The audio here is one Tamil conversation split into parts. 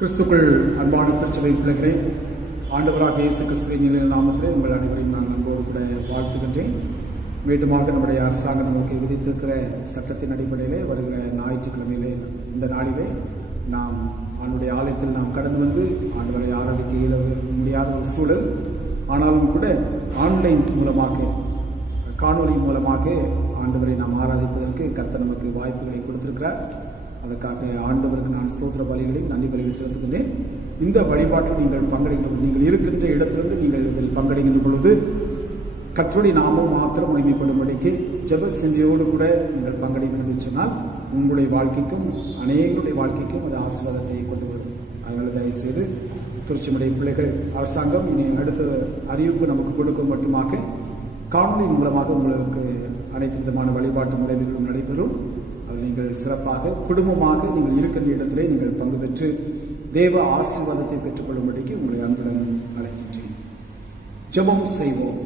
கிறிஸ்துக்குள் அன்பான திருச்சபை பிள்ளைகளே, ஆண்டவராக இயேசு கிறிஸ்துவின் நிலைய நாமத்திலே உங்கள் அனைவரையும் நான் அன்போடு கூட வாழ்த்துகின்றேன். மீண்டுமாக நம்முடைய அரசாங்கம் நமக்கு விதித்திருக்கிற சட்டத்தின் அடிப்படையிலே வருகிற ஞாயிற்றுக்கிழமையிலே இந்த நாளிலே நாம் அவனுடைய ஆலயத்தில் நாம் கடந்து வந்து ஆண்டவரை ஆராதிக்க முடியாத ஒரு சூழல். ஆனாலும் கூட ஆன்லைன் மூலமாக காணொலி மூலமாக ஆண்டவரை நாம் ஆராதிப்பதற்கு கர்த்தர் நமக்கு வாய்ப்புகளை கொடுத்திருக்கிறார். அதற்காக ஆண்டவருக்கு நான் ஸ்தோத்திர பலிகளையும் நன்றி பலிகளை செலுத்துகின்றேன். இந்த வழிபாட்டில் நீங்கள் பங்கெடுக்கின்ற நீங்கள் இருக்கின்ற இடத்திலிருந்து நீங்கள் இதில் பங்கெடுக்கின்ற பொழுது கர்த்தருடைய நாமம் மாத்திரம் மகிமைப்படும்படிக்கு ஜெப சிந்தையோடு கூட நீங்கள் பங்கெடுக்கின்ற சொன்னால் உங்களுடைய வாழ்க்கைக்கும் அநேகருடைய வாழ்க்கைக்கும் அது ஆசீர்வாதத்தை கொண்டு வரும். அதனால் தயவுசெய்து திருச்சிமுடைய பிள்ளைகள் அரசாங்கம் இனி அடுத்த அறிவிப்பு நமக்கு கொடுக்கும் மட்டுமாக காணொலி மூலமாக உங்களுக்கு அனைத்து விதமான வழிபாட்டு முறைகளும் நடைபெறும். அதில் நீங்கள் சிறப்பாக குடும்பமாக நீங்கள் இருக்கின்ற இடத்திலே நீங்கள் பங்கு பெற்று தேவ ஆசீர்வாதத்தை பெற்றுக்கொள்ளும்படிக்கு உங்களை அன்புடன் அழைக்கின்றேன். ஜெபம் செய்வோம்.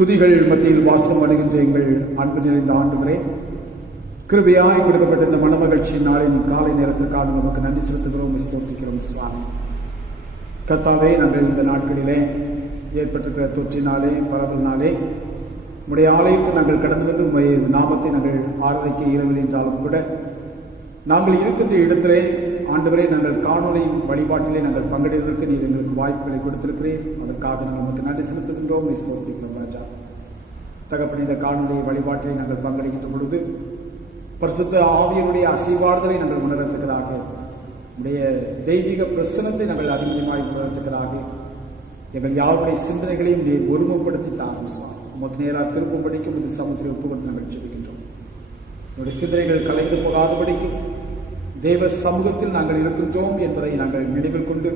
துதிகள் மத்தியில் வாசம் அடைகின்ற எங்கள் அன்பு நிறைந்த ஆண்டவரே, கிருபையாய் கொடுக்கப்பட்ட இந்த மனமகிழ்ச்சி நாளின் காலை நேரத்திற்காக நமக்கு நன்றி செலுத்துகிறோம், ஸ்தோத்திக்கிறோம் சுவாமி. கர்த்தாவே, நாங்கள் இந்த நாட்களிலே ஏற்பட்டிருக்கிற தொற்றினாலே பரவலினாலே உடைய ஆலயத்தை நாங்கள் கடந்து வந்து உடைய நாமத்தை நாங்கள் ஆராதிக்க இயலவில்லை என்றாலும் கூட நாங்கள் இருக்கின்ற இடத்திலே ஆண்டவரே நாங்கள் காணொலி வழிபாட்டிலே நாங்கள் பங்கெடுப்பதற்கு நீர் எங்களுக்கு வாய்ப்புகளை கொடுத்திருக்கிறேன். அதற்காக நாங்கள் நமக்கு நன்றி செலுத்துகின்றோம், ஸ்தோத்திக்கிறோம் ராஜா. தகப்பன், இந்த காணொலி வழிபாட்டிலே நாங்கள் பங்கெடுக்கின்ற பொழுது பரிசுத்த ஆவியனுடைய ஆசீர்வாதத்தை நாங்கள் உணரத்துக்கதாக, உடைய தெய்வீக பிரசனத்தை நாங்கள் அதிகமாய் உணரத்துக்கதாக எங்கள் யாருடைய சிந்தனைகளையும் நீர் ஒருமுகப்படுத்தி தாரும் சுவாமி. உமக்கு நேராக திருப்பும்படிக்கும் இந்த சமுத்திர ஒப்புக்கொண்டு நாங்கள் ஜெபிக்கின்றோம். என்னுடைய சிந்தனைகள் கலைந்து போகாதபடிக்கும் தேவ சமூகத்தில் நாங்கள் இருக்கின்றோம் என்பதை நாங்கள் நினைவில் கொண்டு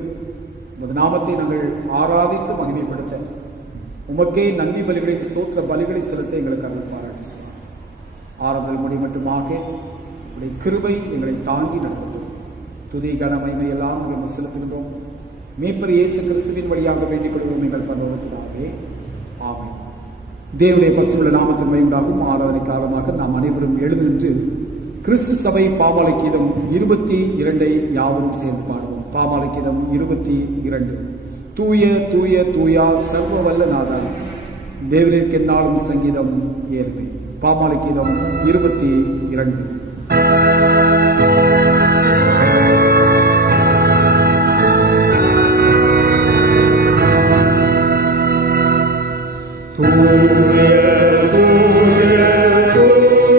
உமது நாமத்தை நாங்கள் ஆராதித்து மகிமைப்படுத்த உமக்கே நன்றி பலிகளையும் ஸ்தோத்திர பலிகளை செலுத்த எங்களுக்கு அருள் பாராட்டி ஆறுதல் முடி மட்டுமாக உடைய கிருபை எங்களை தாங்கி நடத்தும். துதி கன மகிமை எல்லாம் நாங்கள் செலுத்துகின்றோம். மீட்பர் இயேசு கிறிஸ்துவின் வழியாக வேண்டிக் கொள்வோம் எங்கள் பரலோகத்திலே. ஆமென். தேவனுடைய பரிசுத்த நாமத்தின் மகிமையுண்டாகும் ஆராதனை காலமாக நாம் அனைவரும் எழுந்து கிறிஸ்து சபை பாமாலைக்கீதம் 22 யாவரும் சேர்ந்து பாடுவோம். பாமாலைக்கீதம் 22. தூய தூய தூயா சர்வ வல்ல நாதா, தேவனிற்கு என்னாலும் சங்கீதம் ஏறுமே. பாமாலைக்கீதம் 22. Gloria, gloria, gloria.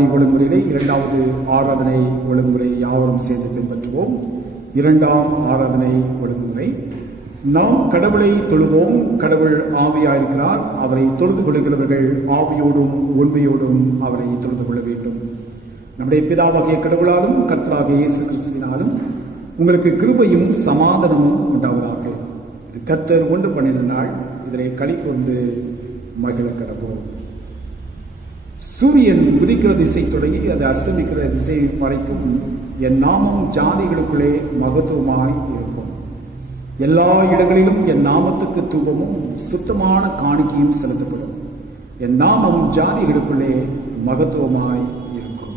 ஆராதனை ஒழுங்குமுறையிலே இரண்டாவது ஆராதனை ஒழுங்குமுறை யாவரும் சேர்ந்து பின்பற்றுவோம். இரண்டாம் ஆராதனை ஒழுங்குமுறை. நாம் கடவுளை தொழுவோம். கடவுள் ஆவியாயிருக்கிறார். அவரை தொழுது கொள்கிறவர்கள் ஆவியோடும் உண்மையோடும் அவரை தொழுது கொள்ள வேண்டும். நம்முடைய பிதாவாகிய கடவுளாலும் கர்த்தராகிய இயேசு கிறிஸ்துவினாலும் உங்களுக்கு கிருபையும் சமாதானமும் உண்டாவதாக. இது கர்த்தர் ஒன்று பண்ணின நாள். இதிலே களிகூர்ந்து மகிழ கடவோம். சூரியன் உதிக்கிற திசை தொடங்கி அது அஸ்தமிக்கிற திசை வரைக்கும் என் நாமம் ஜாதிகளுக்குள்ளே மகத்துவமாய் இருக்கும். எல்லா இடங்களிலும் என் நாமத்துக்கு தூபமும் சுத்தமான காணிக்கையும் செலுத்தப்படும். என் நாமம் ஜாதிகளுக்குள்ளே மகத்துவமாய் இருக்கும்.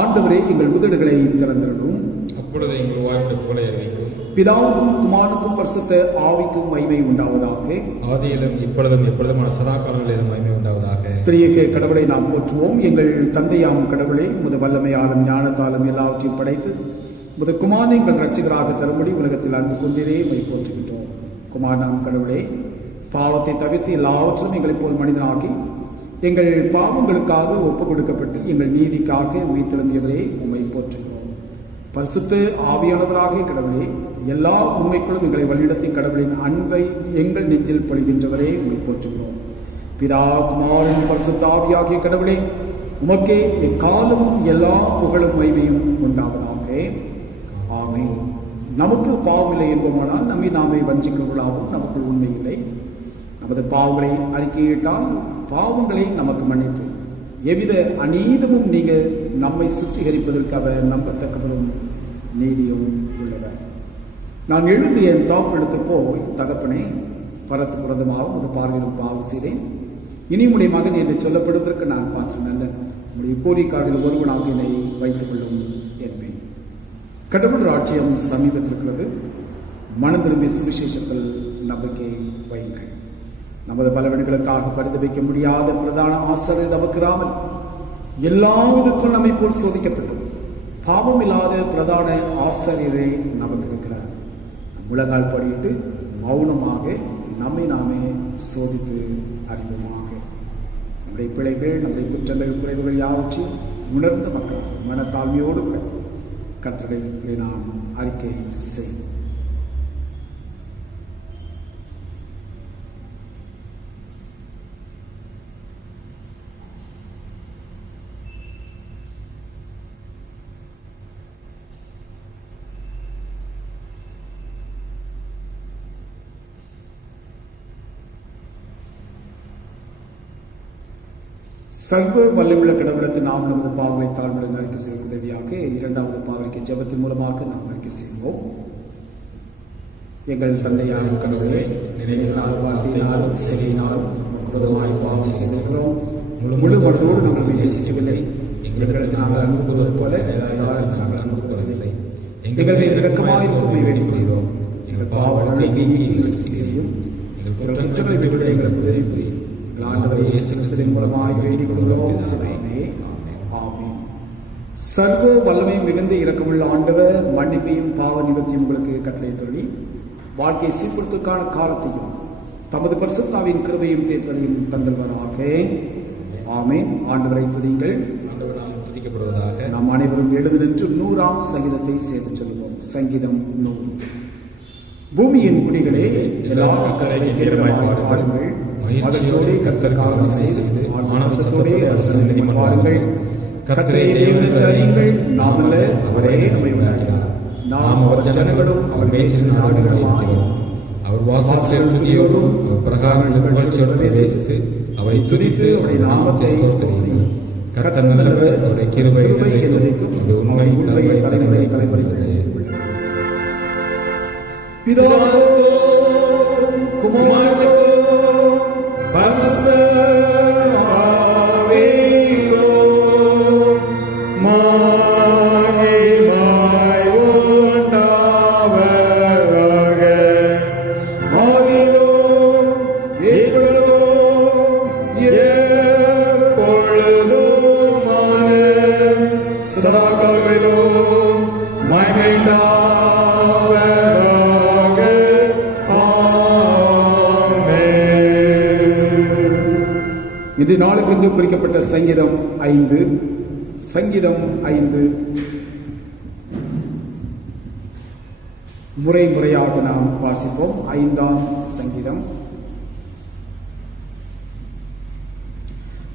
ஆண்டவரே, எங்கள் உதடுகளை திறந்திரணும். அப்பொழுது எங்கள் வாய்ப்புகளை புகழை அறிவிக்கும். பிதாவுக்கும் குமாரனுக்கும் பரிசுத்த ஆவிக்கும் மகிமை உண்டாவதாக. ஆதியிலும் இப்பொழுதும் எப்பொழுதுமான சதா காலங்களிலும் மகிமை உண்டாவதாக. திரியேக கடவுளை நாம் போற்றுவோம். எங்கள் தந்தையாம் கடவுளை முத வல்லமையாலும் ஞானத்தாலும் எல்லாவற்றையும் படைத்து முத குமாரனை எங்கள் ரட்சகராக தரும்படி உலகத்தில் அன்பு கொண்டே மை போற்றுகின்றோம். குமாரனாம் கடவுளே, பாவத்தை தவிர்த்து எல்லாவற்றையும் எங்களைப் போல் மனிதனாக்கி எங்கள் பாவங்களுக்காக ஒப்புக் கொடுக்கப்பட்டு எங்கள் நீதிக்காக உயிர்த்தெழுந்தியவரே உம்மை போற்றுகிறோம். பரிசுத்த ஆவியானவராகிய கடவுளே, எல்லா உண்மைக்குள்ளும் எங்களை வழிநடத்தி கடவுளின் அன்பை எங்கள் நெஞ்சில் பொழிகின்றவரே உம்மை போற்றுகிறோம். பிதா குமாரன் பரிசுத்த ஆவியாகிய கடவுளே, உமக்கே எக்காலமும் எல்லா புகழும் மகிமையும் உண்டாவதாக. ஆமென். நமக்கு பாவமில்லை என்போமானால் நம்மை நாமே வஞ்சிக்கிறவர்களாகவும் நமக்கு உண்மை இல்லை. நமது பாவங்களை அறிக்கையிட்டால் பாவங்களை நமக்கு மன்னித்து எவ்வித அநீதமும் நீங்க நம்மை சுத்திகரிப்பதற்கு அவர் நம்பத்தக்கவரும் நீதியும் உள்ளவர். நான் எழுந்து என் தாப்பெடுத்து போய், தகப்பனே, பரத்து புரதமாகவும் ஒரு பார்வையிலும் பாவம் செய்தேன். இனி உடைய மகன் என்று சொல்லப்படுவதற்கு நான் பாத்திரம் அல்ல. உடைய கோரிக்காரில் ஒருவனாக என்னை வைத்துக் கொள்ளும் என்பேன். கடவுள் ராஜ்யம் சமீபத்திருக்கிறது. மனம் திரும்பி சுவிசேஷத்தில் நம்பிக்கை வையுங்கள். நமது பலவீனங்களுக்காக பரிதபிக்க முடியாத பிரதான ஆசிரியர் நமக்கிறாமல் எல்லா விதத்திலும் நம்மை போல் சோதிக்கப்பட்டது பாவம் இல்லாத பிரதான ஆசிரியரே நமக்கு இருக்கிறார். முழங்கால் படியிட்டு மௌனமாக நம்மை நாமே சோதித்து அறிவோமாக. நம்முடைய பிழைகள், நம்முடைய குற்றங்கள், குறைவுகள் யாவற்றையும் உணர்ந்த மக்கள் மனத்தாழ்மையோடு கூட கர்த்தரை நாம் அறிக்கை செய்யும். சர்வ வல்லமுள்ள கடவுளுக்கு நாம் நமது பாவங்களை தாழ்வுடன் அறிக்கை செய்ய உதவியாக இரண்டாவது பாவனைக்கு ஜெபத்தின் மூலமாக நாம் அறிக்கை செய்வோம். எங்கள் தந்தையான கடவுளே, நினைவினாலும் வார்த்தையினாலும் செயலினாலும் விரோதமாய் பாவம் செய்திருக்கிறோம். முழு மனதோடு நாங்கள் நேசிக்கவில்லை. எங்களுக்கு நாங்கள் அன்பு கூறுவது போல நாங்கள் அன்பு கூறவில்லை. எங்கள் மீது இரக்கமாயிருக்கும் வேண்டிக் கொள்கிறோம். எங்கள் பாவங்களை நீக்கி எங்கள் செய்தியும் எங்கள் குற்றங்களை விட எங்களுக்கு உதவி புரியும். சர்வ வல்லமை மிகுந்த இரக்கமுள்ள ஆண்டவர், மன்னிப்பையும் பாவ நிவர்த்தியும் உங்களுக்கு கட்டளை சொல்லி வாழ்க்கை சீர்படுத்துவதற்கான காலத்தையும் தமது பரிசுத்தாவின் கிருபையும் தேற்றலையும் தந்தல்வராக. ஆமென். ஆண்டவரை துதியுங்கள். துதிக்கப்படுவதாக. நாம் அனைவரும் எழுந்து நின்று 100ஆம் சங்கீதத்தை சேர்த்து சொல்லுவோம். சங்கீதம் 100. பூமியின் குடிகளே, எல்லா பாடுங்கள். மகிழ்ச்சியோடு கர்த்தருக்காக செய்து ஆனந்தத்தோடு பாருங்கள். கர்த்தரை தேவன் என்று அறியுங்கள். நாம் அல்ல, அவரே நம்மை உண்டாக்கினார். நாம் அவர் ஜனங்களும் அவர் மேய்ச்சல் நாடுகளும். அவர் வாசல் துதியோடும் அவர் பிரகாரங்கள் புகழ்ச்சியோடு பேசித்து அவரை துதித்து அவருடைய நாமத்தை ஸ்தோத்திரியுங்கள். கர்த்தர் நல்லவர், அவருடைய கிருபை என்றென்றைக்கும், அவருடைய உண்மை தலைமுறை தலைமுறைகளே. பிதாவோ குமாரனோ பரிசுத்த ஆவியோ மகிமை உண்டாவதாக. ஆதியிலும் இப்பொழுதும் எப்பொழுதுமான சதா காலங்களிலும் மகிமை உண்டாவதாக. ஆமென். இன்று நாளுக்கென்று குறிக்கப்பட்ட சங்கீதம் 5. சங்கீதம் 5 முறையாக நாம் வாசிப்போம். 5ஆம் சங்கீதம்.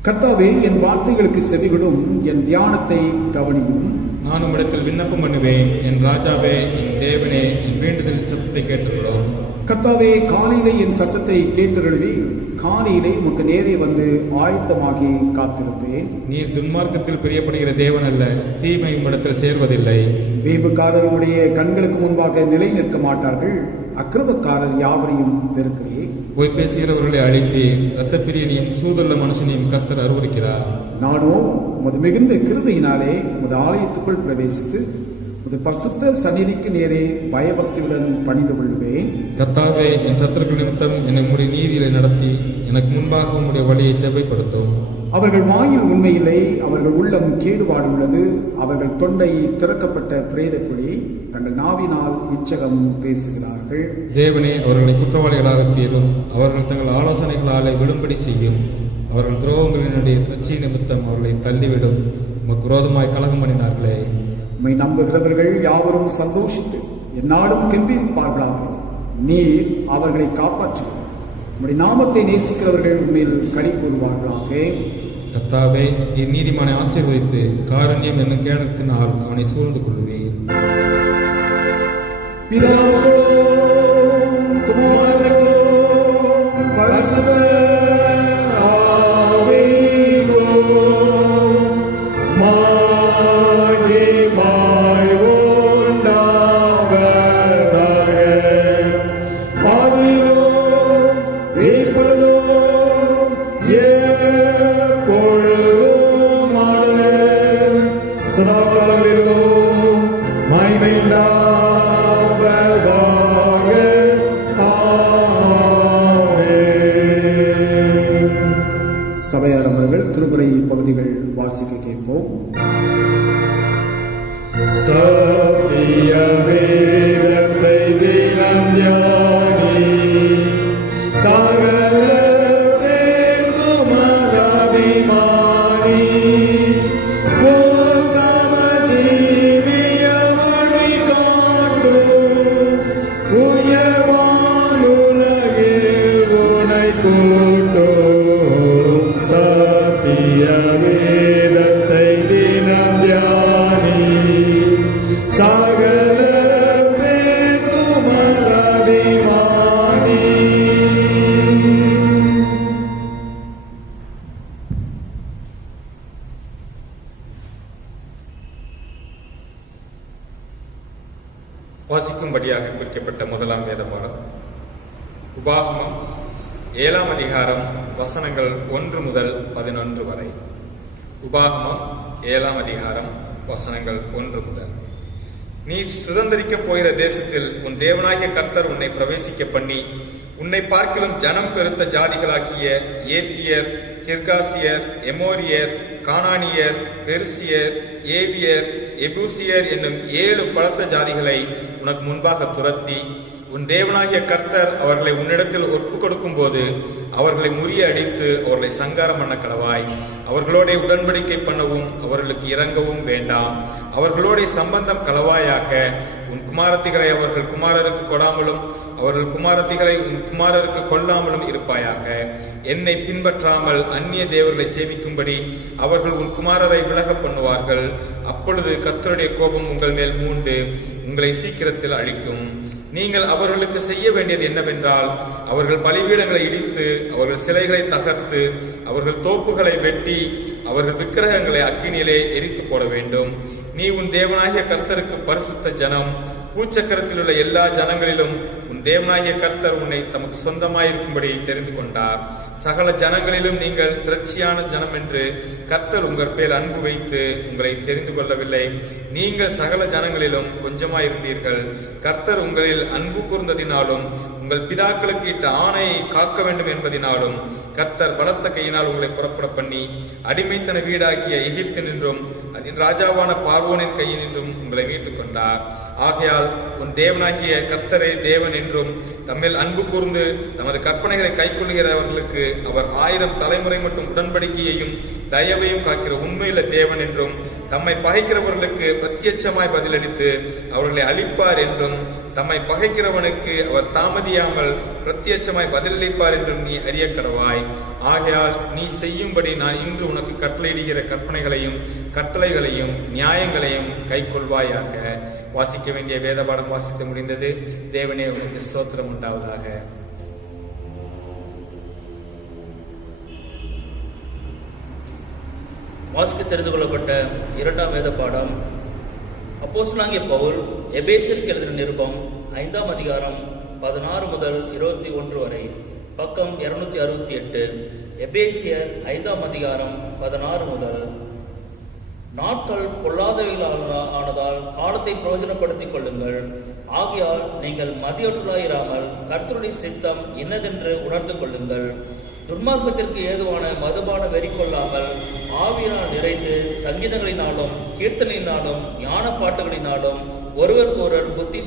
கர்த்தாவே, என் வார்த்தைகளுக்கு செவிகளும், என் தியானத்தை கவனியும். நான் உம்மிடத்தில் விண்ணப்பம் பண்ணுவேன். என் ராஜாவே, என் தேவனே, என் வேண்டுதல் சத்தத்தை கேட்டுள்ளோம். கர்த்தாவே, காலையிலே என் சத்தத்தை கேட்டருளி, காலையிலே உமக்கு நேரே வந்து ஆயத்தமாகி காத்திருப்பேன். நீர் துன்மார்க்கத்தில் பிரியப்படுகிற தேவன் அல்ல, தீமை உம்மிடத்தில் சேர்வதில்லை. வேவுக்காரருடைய கண்களுக்கு முன்பாக நிலை நிற்க மாட்டார்கள். அக்கிரமக்காரர் யாவரையும் வெறுக்கிறேன். பொய் பேசுகிறவர்களை அழிப்பேன். இரத்தப்பிரியனையும் சூதுள்ள மனுஷனையும் கர்த்தர் அருவருக்கிறார். நானோ உமது மிகுந்த கிருபையினாலே உமது ஆலயத்துக்குள் பிரவேசித்து உமது பரிசுத்த சந்நிதிக்கு நேரே பயபக்தியுடன் பணிந்து கொள்வேன். கர்த்தாவே, என் சத்துருக்கள் நிமித்தம் என்னை உம்முடைய நீதியிலே நடத்தி எனக்கு முன்பாக உம்முடைய வழியை செவ்வைப்படுத்தும். அவர்கள் வாயில் உண்மையில்லை, அவர்கள் உள்ளம் கேடுபாடு உள்ளது. அவர்கள் தொண்டை திறக்கப்பட்ட பிரேத குழி, தங்கள் நாவினால் இச்சகம் பேசுகிறார்கள். தேவனே, அவர்களை குற்றவாளிகளாக தீரும். அவர்கள் தங்கள் ஆலோசனைகளாலே விழும்படி செய்யும். அவர்கள் துரோகங்களினுடைய சர்ச்சை நிமித்தம் அவர்களை தள்ளிவிடும். உமக்கு விரோதமாய் கலகம் பண்ணினார்களே. உம்மை நம்புகிறவர்கள் யாவரும் சந்தோஷித்து எந்நாளும் கெம்பீரிப்பார்களாக. நீர் அவர்களை காப்பாற்றுகிறார். உம்முடைய நாமத்தை நேசிக்கிறவர்கள் உண்மையில் களி கூறுவார்களாக. கர்த்தாவே, என் நீதிமானை ஆசீர்வதித்து காருண்யம் என்னும் கேடத்தினால் அவனை சூழ்ந்து கொள்வீர். பிதாவுக்கும் குமாரனுக்கும் பரிசுத்த ஆவிக்கும் மகிமை உண்டாவதாக. ஆதியிலும் இப்பொழுதும் எப்பொழுதுமான சதாகாலங்களிலும் மகிமை உண்டாவதாக. ஆமென். சபையார் அவர்கள் திருமுறை பகுதிகள் வாசிக்க கேட்போம். சத்திய வேதத்தை தினம் தியானி, சகல வேதம் அபிமானி, உத்தம ஜீவிய வழி காட்டும், உயர்வான் உலகில் உனை கூட்டும். சத்திய வேதத்தை தினம் தியானி, சகல வேதம் அபிமானி. வாசிக்கும்படியாக குறிக்கப்பட்ட முதலாம் வேதபாடம் உபாகமம் 7ஆம் அதிகாரம் வசனங்கள் 1 முதல் 11 வரை. உபாகமம் 7ஆம் அதிகாரம் வசனங்கள் 1 முதல். நீ சுதந்தரிக்கப் போகிற தேசத்தில் உன் தேவனாகிய கர்த்தர் உன்னை பிரவேசிக்க பண்ணி, உன்னை பார்க்கிலும் ஜனம் பெருத்த ஜாதிகளாகிய ஏத்தியர், கிர்காசியர், எமோரியர், கானானியர், பெருசியர், ஏவியர், எபூசியர் என்னும் 7 பலத்த ஜாதிகளை உனக்கு முன்பாக துரத்தி, உன் தேவனாகிய கர்த்தர் அவர்களை உன்னிடத்தில் ஒப்புக் கொடுக்கும் போது அவர்களை முறிய அடித்து அவர்களை சங்காரம் பண்ண கடவாய். அவர்களோட உடன்படிக்கை பண்ணவும் அவர்களுக்கு இறங்கவும் வேண்டாம். அவர்களோட சம்பந்தம் களவாயாக. உன் குமாரத்திகளை அவர்கள் குமாரருக்கு கொடாமலும் அவர்கள் குமாரத்திகளை உன் குமாரருக்கு கொள்ளாமலும் இருப்பாயாக. என்னை பின்பற்றாமல் அந்நிய தேவர்களை சேவிக்கும்படி அவர்கள் உன் குமாரரை விலக பண்ணுவார்கள். அப்பொழுது கர்த்தருடைய கோபம் உங்கள் மேல் மூண்டு உங்களை சீக்கிரத்தில் அழிக்கும். நீங்கள் அவர்களுக்கு செய்ய வேண்டியது என்னவென்றால், அவர்கள் பலிபீடங்களை இடித்து, அவர்கள் சிலைகளை தகர்த்து, அவர்கள் தோப்புகளை வெட்டி, அவர்கள் விக்கிரகங்களை அக்கினியிலே எரித்து போட வேண்டும். நீ உன் தேவனாகிய கர்த்தருக்கு பரிசுத்த ஜனம். பூச்சக்கரத்தில் உள்ள எல்லா ஜனங்களிலும் உன் தேவனாகிய கர்த்தர் உன்னை தமக்கு சொந்தமாயிருக்கும்படி தெரிந்து கொண்டார். சகல ஜனங்களிலும் நீங்கள் திரட்சியான ஜனம் என்று கர்த்தர் உங்கள் பேர் அன்பு வைத்து உங்களை தெரிந்து கொள்ளவில்லை. நீங்கள் சகல ஜனங்களிலும் கொஞ்சமாயிருந்தீர்கள். கர்த்தர் உங்களில் அன்பு கூர்ந்ததினாலும் உங்கள் பிதாக்களுக்கு இட்ட ஆணையை காக்க வேண்டும் என்பதினாலும் கர்த்தர் பலத்த கையினால் உங்களை புறப்பட பண்ணி அடிமைத்தன வீடாகிய எகிப்தினின்றும் அதன் ராஜாவான பார்வோனின் கையினின்றும் உங்களை மீட்டுக் கொண்டார். ஆகையால் உன் தேவனாகிய கர்த்தரே தேவன் என்றும், தம்மில் அன்பு கூர்ந்து தமது கற்பனைகளை கைக்கொள்கிறவர்களுக்கு அவர் 1000 தலைமுறை மட்டும் உடன்படிக்கையையும் தயவையும் காக்கிற உண்மையுள்ள தேவன் என்றும், தம்மை பகைக்கிறவர்களுக்கு பிரத்யட்சமாய் பதிலளித்து அவர்களை அழிப்பார் என்றும், தம்மை பகைக்கிறவனுக்கு அவர் தாமதியாமல் பிரத்யட்சமாய் பதிலளிப்பார் என்றும் நீ அறிய கடவாய். ஆகையால் நீ செய்யும்படி நான் இன்று உனக்கு கட்டளையிடுகிற கற்பனைகளையும் கட்டளைகளையும் நியாயங்களையும் கைக்கொள்வாயாக. வாசிக்க வேண்டிய வேத பாடம் வாசித்து முடிந்தது. தேவனே உனக்கு ஸ்தோத்திரம் உண்டாவதாக. வாசிக்க தெரிந்து கொள்ளப்பட்ட 2ஆம் வேத பாடம் அப்போஸ்தலனாகிய பவுல் எபேசியருக்கு எழுதின நிருபம் 5ஆம் அதிகாரம் 16 முதல் 21 வரை, பக்கம் 268. எபேசியர் 5ஆம் அதிகாரம் 16 முதல். நாட்கள் பொல்லாதவைகளானதால் காலத்தை பிரயோஜனப்படுத்திக் கொள்ளுங்கள். ஆகையால் நீங்கள் மதியற்றுள்ளாயிராமல் கர்த்தருடைய சித்தம் இன்னதென்று உணர்ந்து கொள்ளுங்கள். துன்மார்க்கத்திற்கு ஏதுவான மதுபான வெறி கொள்ளாமல் ஆவியினால் நிறைந்து சங்கீதங்களினாலும் கீர்த்தனையினாலும் ஞான பாட்டுகளினாலும் ஒருவருக்கொருவர் புத்தி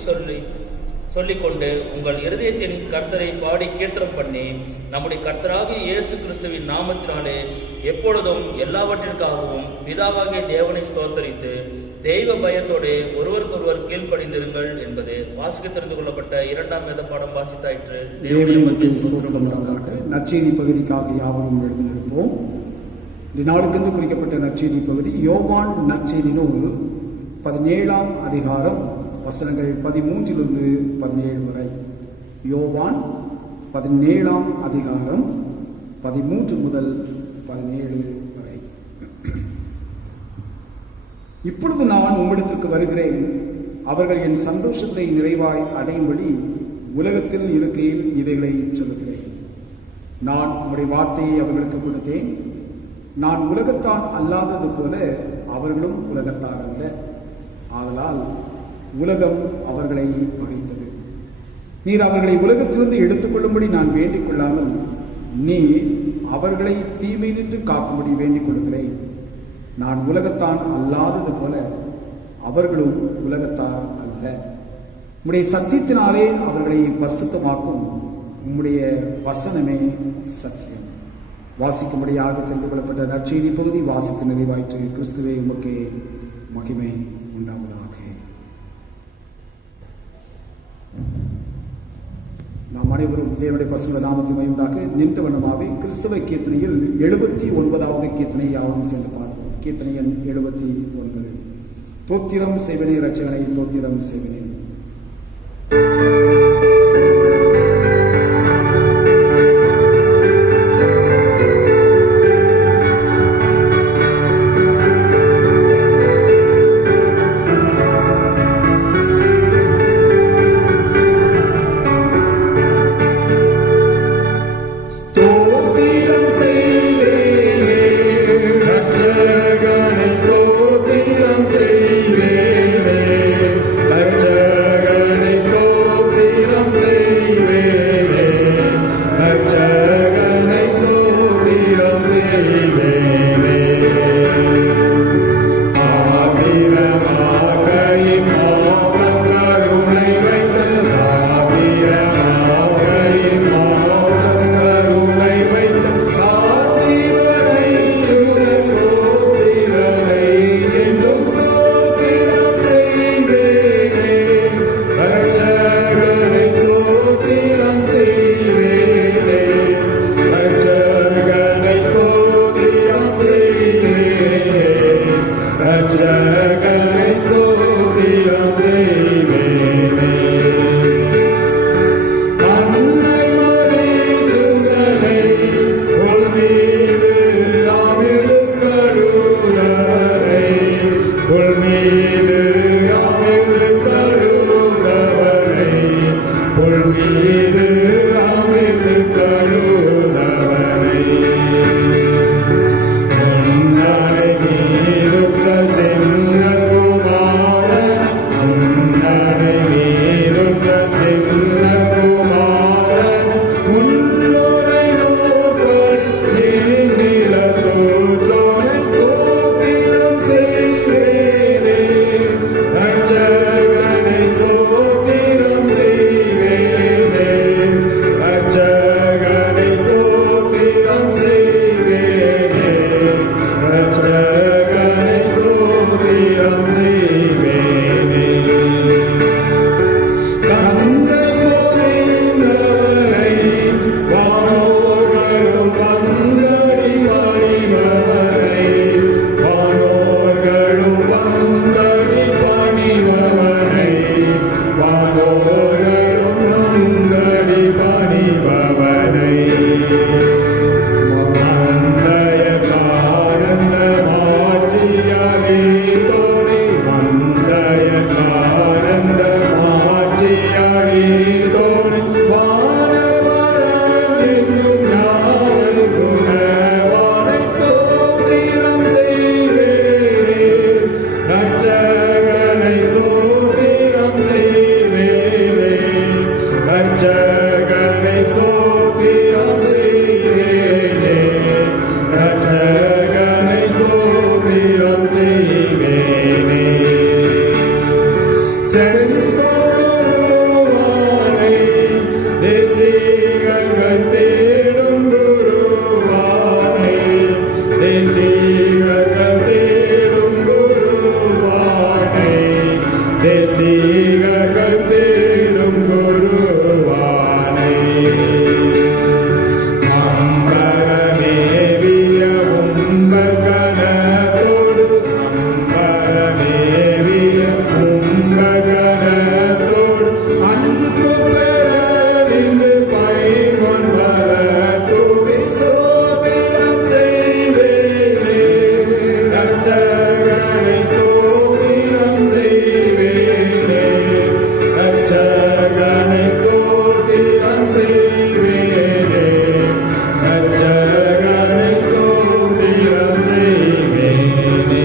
சொல்லிக்கொண்டு உங்கள் இருதயத்தின் கர்த்தரை பாடி கீர்த்தனம் பண்ணி நம்முடைய கர்த்தராகிய இயேசு கிறிஸ்துவின் நாமத்தினாலே எப்பொழுதும் எல்லாவற்றிற்காகவும் பிதாவாகிய தேவனை ஸ்தோத்தரித்து தெய்வ பயத்தோடு ஒருவருக்கொருவர் கீழ்ப்படிந்திருங்கள் என்பது வாசிக்க தெரிந்து கொள்ளப்பட்ட 2ஆம் வேத பாடம் வாசித்தாயிற்று. நற்செய்தி பகுதிக்காக யாவரும் எழுந்திருப்போம். இந்த நாளுக்கென்று குறிக்கப்பட்ட நற்செய்தி பகுதி யோவான் நற்செய்தி நூல் 17ஆம் அதிகாரம் வசனங்கள் 13 17 வரை. யோவான் 17ஆம் அதிகாரம் 13 முதல் 17 வரை. இப்பொழுது நான் உம்மிடத்திற்கு வருகிறேன். அவர்கள் என் சந்தோஷத்தை நிறைவாய் அடையும்படி உலகத்தில் இருக்கையில் இவைகளை சொல்லுகிறேன். நான் உம்முடைய வார்த்தையை அவர்களுக்கு கொடுத்தேன். நான் உலகத்தான் அல்லாதது போல அவர்களும் உலகத்தார் அல்ல. ஆதலால் உலகம் அவர்களை பகைத்தது. நீர் அவர்களை உலகத்திலிருந்து எடுத்துக்கொள்ளும்படி நான் வேண்டிக் கொள்ளாமல் நீ அவர்களை தீமை நின்று காக்கும்படி வேண்டிக் கொள்கிறேன். நான் உலகத்தான் அல்லாதது போல அவர்களும் உலகத்தார் அல்ல. உம்முடைய சத்தியத்தினாலே அவர்களை பரிசுத்தமாக்கும். உம்முடைய வசனமே சத்தியம். வாசிக்கும்படியாக தெரிந்து கொள்ளப்பட்ட நற்செய்தி பகுதி வாசித்து நிறைவாயிற்று. கிறிஸ்துவே உமக்கே மகிமை உண்டாவதாக. நாம் அனைவரும் தேவனுடைய பசுவ நாமத்தை மகிமையாக நின்ற வண்ணமாவே கிறிஸ்தவ கீர்த்தனையில் 79வது கீர்த்தனை யாவரும் சேர்ந்து பார்ப்போம். கீர்த்தனை எண் 79. தோத்திரம் செய்வனே இரட்சகனை, தோத்திரம் செய்வனே. Say ரட்சகனை ஸ்தோத்திரம் செய்வேனே, ரட்சகனை ஸ்தோத்திரம் செய்வேனே. செந்தோவானை தேசிகர்கள் தேடும் குருவானை, தேசிகர்கள் தேடும் குருவானை, தேசிகர்கள் தேடும் குருவானை. அம்பரமேவிய உம்பகணத்தோடு, அம்பரமேவிய உம்பகணத்தோடு அன்பு பெறலின்று பைவன் வரத்துவி ஸ்தோத்திரம் செய்வேனே, ரட்சகனை ஸ்தோத்திரம் செய்வேனே, ரட்சகனை ஸ்தோத்திரம் செய்வேனே, ரட்சகனை ஸ்தோத்திரம் செய்வேனே.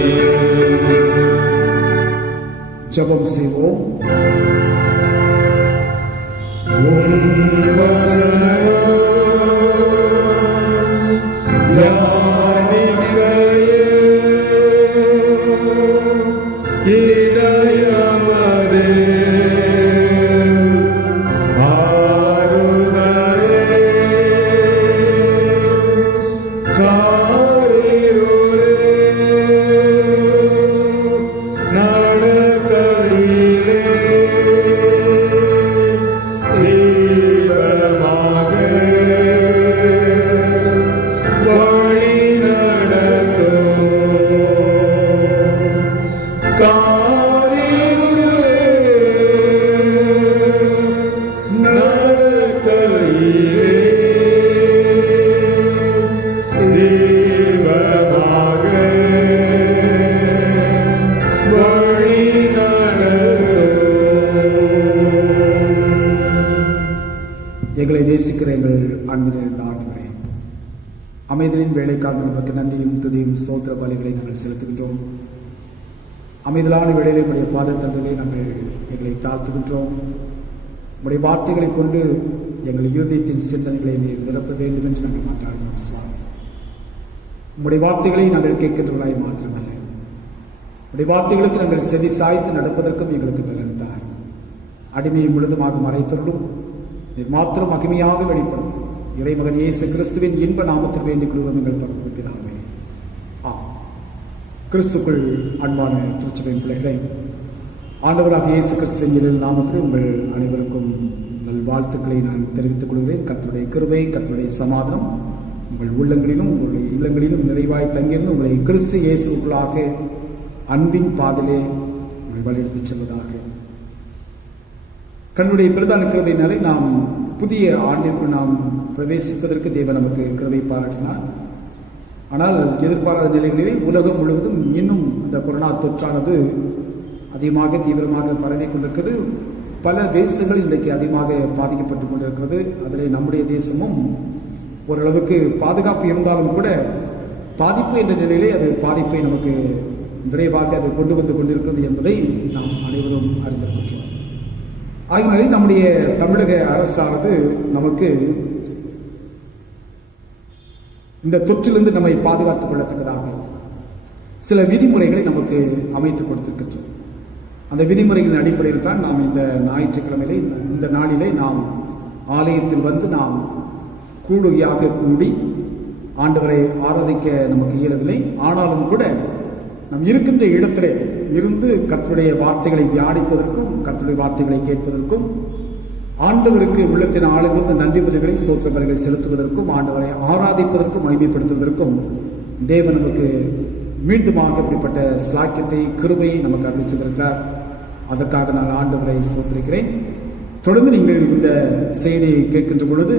ஜெபம் செய்வோம். எங்களை நேசிக்கிற எங்கள் அன்பின் ஆண்டவரே, அமைதலின் வேலைக்காக நமக்கு நன்றியும் துதியும் ஸ்தோத்திர பலிகளை நாங்கள் செலுத்துகின்றோம். அமைதலான வேளையிலே உடைய பாதத்தண்டலே நாங்கள் எங்களை தாழ்த்துகின்றோம். உடைய வார்த்தைகளை கொண்டு எங்கள் இருதயத்தின் சிந்தனைகளை நீர் நிரப்ப வேண்டும் என்று நாங்கள் மாற்றாடுகிறோம் சுவாமி. உடைய வார்த்தைகளை நாங்கள் கேட்கின்றவர்களாய் மாத்திரமல்ல, உடைய வார்த்தைகளுக்கு நாங்கள் செவி சாய்த்து நடப்பதற்கும் எங்களுக்கு பலன் தாய். அடிமையை முழுதுமாக மறைத்தருளும், நீர் மாத்திரம் மகிமையாக வெளிப்படும். இறைமகன் இயேசு கிறிஸ்துவின் இன்ப நாமத்தில் வேண்டிக் கொள்வோம் எங்கள் பரமபிதாவே. கிறிஸ்துக்குள் அன்பான திருச்சபையின் பிள்ளைகளை, ஆண்டவராக இயேசு கிறிஸ்துவின் இரு நாமத்தில் உங்கள் அனைவருக்கும் நல் வாழ்த்துக்களை நான் தெரிவித்துக் கொள்கிறேன். கர்த்தருடைய கிருபை, கர்த்தருடைய சமாதானம் உங்கள் உள்ளங்களிலும் உங்களுடைய இல்லங்களிலும் நிறைவாய் தங்கியிருந்து உங்களை கிறிஸ்து இயேசுக்குள்ளாக அன்பின் பாதிலே உங்களை வழிநடத்திச் செல்வதாக. கண்ணுடைய பிரதான கிருபையினாலே நாம் புதிய ஆண்டிற்குள் நாம் பிரவேசிப்பதற்கு தேவன் நமக்கு கிருபை பாராட்டினார். ஆனால் எதிர்பாராத நிலைகளிலே உலகம் முழுவதும் இன்னும் இந்த கொரோனா தொற்றானது அதிகமாக தீவிரமாக பரவி கொண்டிருக்கிறது. பல தேசங்கள் இன்றைக்கு அதிகமாக பாதிக்கப்பட்டுக் கொண்டிருக்கிறது. அதில் நம்முடைய தேசமும் ஓரளவுக்கு பாதுகாப்பு இருந்தாலும் கூட பாதிப்பு என்ற நிலையிலே அது பாதிப்பை நமக்கு விரைவாக அது கொண்டு வந்து கொண்டிருக்கிறது என்பதை நாம் அனைவரும் அறிந்திருக்கின்றோம். ஆகினாலே நம்முடைய தமிழக அரசானது நமக்கு இந்த தொற்றிலிருந்து நம்மை பாதுகாத்துக் கொள்ளத்தக்கதாக சில விதிமுறைகளை நமக்கு அமைத்துக் கொடுத்திருக்கின்றோம். அந்த விதிமுறைகளின் அடிப்படையில் தான் நாம் இந்த ஞாயிற்றுக்கிழமையிலே இந்த நாளிலே நாம் ஆலயத்தில் வந்து நாம் கூடுகையாக கூடி ஆண்டவரை ஆராதிக்க நமக்கு இயலவில்லை. ஆனாலும் கூட நாம் இருக்கின்ற இடத்திலே இருந்து கர்த்தருடைய வார்த்தைகளை தியானிப்பதற்கும் கர்த்தருடைய வார்த்தைகளை கேட்பதற்கும் ஆண்டவருக்கு உள்ளத்தின் ஆளுநர் நன்றி பலிகளை சோத்திர பலிகளை செலுத்துவதற்கும் ஆண்டவரை ஆராதிப்பதற்கும் மகிமைப்படுத்துவதற்கும் தேவன் நமக்கு மீண்டுமாக இப்படிப்பட்ட ஸ்லாக்கியத்தை கிருபையை நமக்கு அறிவிச்சிருக்கிறார். அதற்காக நான் ஆண்டவரை ஸ்தோத்திரிக்கிறேன். தொடர்ந்து நீங்கள் இந்த செய்தியை கேட்கின்ற பொழுது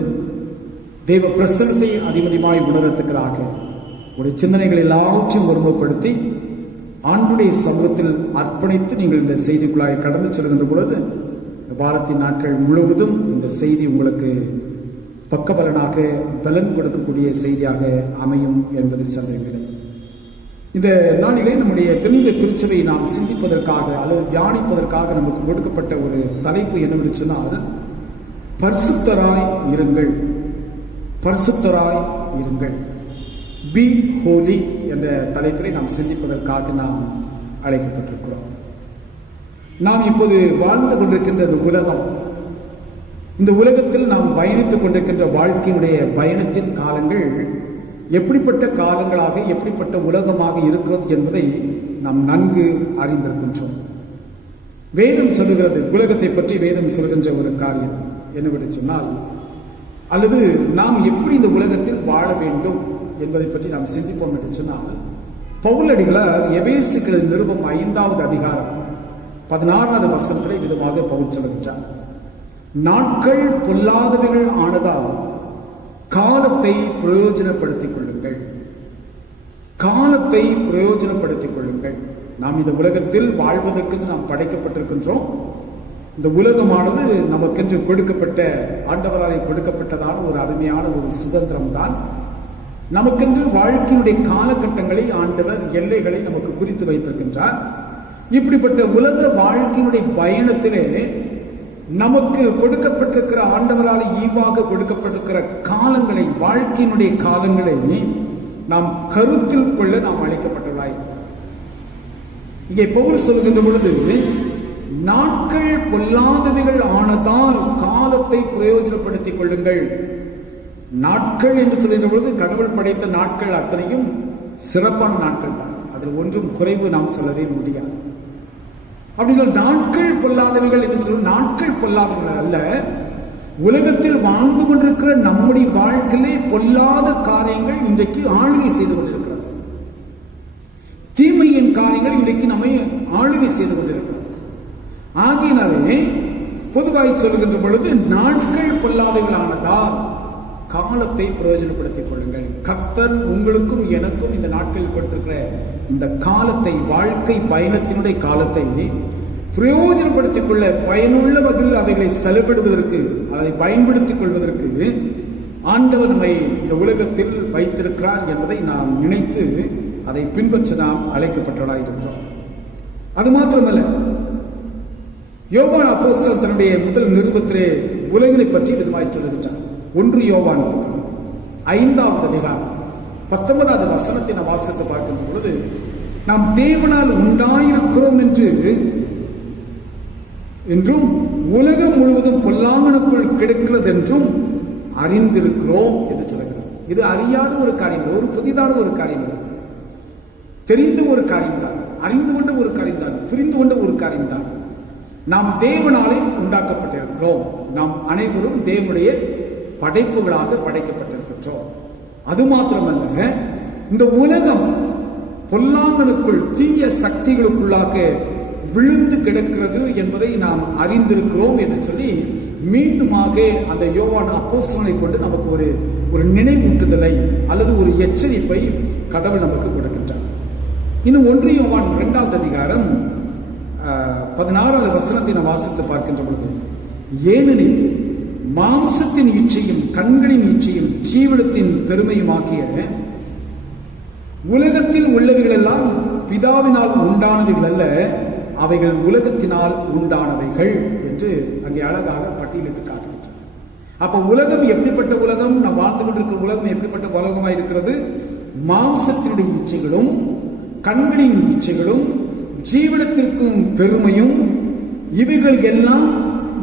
தேவ பிரசன்னத்தை அதிகமாய் உணரத்துக்கிறாக உடைய சிந்தனைகள் எல்லாவற்றையும் ஒருமுகப்படுத்தி ஆண்டுடைய சமூகத்தில் அர்ப்பணித்து நீங்கள் இந்த செய்திக்குள்ளாய் கடந்து செல்கின்ற பொழுது வாரத்தின் நாட்கள் முழுவதும் இந்த செய்தி உங்களுக்கு பக்கபலனாக பலன் கொடுக்கக்கூடிய செய்தியாக அமையும் என்பதை சந்தேகமில்லை. இந்த நாளிலே நம்முடைய தெளிந்த திருச்சபையை நாம் சிந்திப்பதற்காக அல்லது தியானிப்பதற்காக நமக்கு கொடுக்கப்பட்ட ஒரு தலைப்பு என்னவென்று சொன்னால், பரிசுத்தராய் இருங்கள், பரிசுத்தராய் இருங்கள். பி ஹோலி என்ற தலைப்பிலே நாம் சிந்திப்பதற்காக நாம் அழைக்கப்பட்டிருக்கிறோம். நாம் இப்போது வாழ்ந்து கொண்டிருக்கின்ற இந்த உலகம், இந்த உலகத்தில் நாம் பயணித்துக் கொண்டிருக்கின்ற வாழ்க்கையினுடைய பயணத்தின் காலங்கள் எப்படிப்பட்ட காலங்களாக, எப்படிப்பட்ட உலகமாக இருக்கிறது என்பதை நாம் நன்கு அறிந்திருக்கின்றோம். வேதம் சொல்லுகிறது, உலகத்தை பற்றி வேதம் சொல்கின்ற ஒரு காரியம் என்னவென்று சொன்னால், அல்லது நாம் எப்படி இந்த உலகத்தில் வாழ வேண்டும் என்பதை பற்றி நாம் சிந்திப்போம் என்று சொன்னால், பவுலடிகளார் எபேசியர் நிருபம் 5வது அதிகாரம் 16வது வசனத்திலே விதமாக பவுல் சொல்லுகின்றார், நாட்கள் பொல்லாதவைகள் ஆனதால் காலத்தை பிரயோஜனப்படுத்திக் கொள்ளுங்கள், காலத்தை பிரயோஜனப்படுத்திக் கொள்ளுங்கள். நாம் இந்த உலகத்தில் வாழ்வதற்கு நாம் படைக்கப்பட்டிருக்கின்றோம். இந்த உலகமானது நமக்கென்று கொடுக்கப்பட்ட, ஆண்டவராலே கொடுக்கப்பட்டதான ஒரு அருமையான ஒரு சுதந்திரம் தான். நமக்கென்று வாழ்க்கையினுடைய காலகட்டங்களை ஆண்டவர், எல்லைகளை நமக்கு குறித்து வைத்திருக்கின்றார். இப்படிப்பட்ட உலக வாழ்க்கையினுடைய பயணத்திலே நமக்கு கொடுக்கப்பட்டிருக்கிற, ஆண்டவரால் ஈவாக கொடுக்கப்பட்டிருக்கிற காலங்களை, வாழ்க்கையினுடைய காலங்களை நாம் கருத்தில் கொள்ள நாம் அழைக்கப்பட்டவர்களாய். இங்கே பவுல் சொல்கின்ற பொழுது, நாட்கள் பொல்லாதவைகள் ஆனதால் காலத்தை பிரயோஜனப்படுத்திக் கொள்ளுங்கள். நாட்கள் என்று சொல்கின்ற பொழுது, கடவுள் படைத்த நாட்கள் அத்தனையும் சிறப்பான நாட்கள் தான், அதில் ஒன்றும் குறைவு நாம் சொல்லவே முடியாது. அப்படிங்கள் நாட்கள் பொல்லாதவைகள் என்று சொல்ல, நாட்கள் பொல்லாதவைகள் அல்ல, உலகத்தில் வாழ்ந்து கொண்டிருக்கிற நம்முடைய வாழ்க்கையிலே பொல்லாத காரியங்கள் இன்றைக்கு ஆளுகை செய்து கொண்டிருக்கிறது. தீமையின் காரியங்கள் இன்றைக்கு நம்மை ஆளுகை செய்து கொண்டிருக்கிறது. ஆகியனாலே பொதுவாய் சொல்கின்ற பொழுது, நாட்கள் பொல்லாதவைகளானதால் காலத்தை பிரயோஜனப்படுத்திக் கொள்ளுங்கள். கர்த்தர் உங்களுக்கும் எனக்கும் இந்த நாட்களில் கொடுத்திருக்கிற இந்த காலத்தை, வாழ்க்கை பயணத்தினுடைய காலத்தை பிரயோஜனப்படுத்திக் கொள்ள, பயனுள்ள வகையில் அவைகளை செலவிடுவதற்கு, அதை பயன்படுத்திக் கொள்வதற்கு ஆண்டவர் நம்மை இந்த உலகத்தில் வைத்திருக்கிறார் என்பதை நாம் நினைத்து அதை பின்பற்ற நாம் அழைக்கப்பட்டவர்களாயிருக்கிறோம். அது மாத்திரமல்ல, யோவான் அப்போஸ்தலன் தன்னுடைய முதல் நிருபத்திலே உலகினை பற்றி விதமாய் சொல்லுகின்றார். 1 யோவான் 5வது அதிகாரம் 19வது வசனத்தை நாம் வாசித்து பார்க்கின்ற பொழுது, நாம் தேவனால் உண்டாயிருக்கிறோம் என்றும் உலகம் முழுவதும் பொல்லாங்கனுக்குள் கிடக்கிறது என்றும் அறிந்திருக்கிறோம் என்று சொல்கிறார். இது அறியாத ஒரு காரியம், ஒரு புதிதான ஒரு காரியம், தெரிந்த ஒரு காரியம் தான், அறிந்து கொண்ட ஒரு காரியம் தான், புரிந்து கொண்ட ஒரு காரியம் தான். நாம் தேவனாலே உண்டாக்கப்பட்டிருக்கிறோம். நாம் அனைவரும் தேவனுடைய படைப்புகளாக படைக்கப்பட்டிருக்கின்றோம். அது மாத்திரமல்ல, இந்த உலகம் பொல்லாங்கனுக்குள், தீய சக்திகளுக்குள்ளாக விழுந்து கிடக்கிறது என்பதை நாம் அறிந்திருக்கிறோம் என்று சொல்லி மீண்டுமாக அந்த யோவான் அப்போஸ்தலனை கொண்டு நமக்கு ஒரு நினைவூட்டுதலை அல்லது ஒரு எச்சரிப்பை கடவுள் நமக்கு கொடுக்கின்றார். இன்னும் 1 யோவான் 2வது அதிகாரம் 16வது வசனத்தை நாம் வாசித்து பார்க்கின்ற பொழுது, ஏனெனில் மாம்சத்தின் இச்சையும் கண்களின் இச்சையும் ஜீவனத்தின் பெருமையுமாகிய உலகத்தில் உள்ளவைகள் எல்லாம் பிதாவினால் உண்டானவைகள் அல்ல, அவைகள் உலகத்தினால் உண்டானவைகள் என்று அங்கே அழகாக பட்டியலிட்டு காட்டுகின்றனர். அப்ப உலகம் எப்படிப்பட்ட உலகம்? நாம் வாழ்ந்து கொண்டிருக்கிற உலகம் எப்படிப்பட்ட உலகமாக இருக்கிறது? மாம்சத்தினுடைய இச்சைகளும் கண்களின் இச்சைகளும் ஜீவனத்திற்கும் பெருமையும் இவைகள் எல்லாம்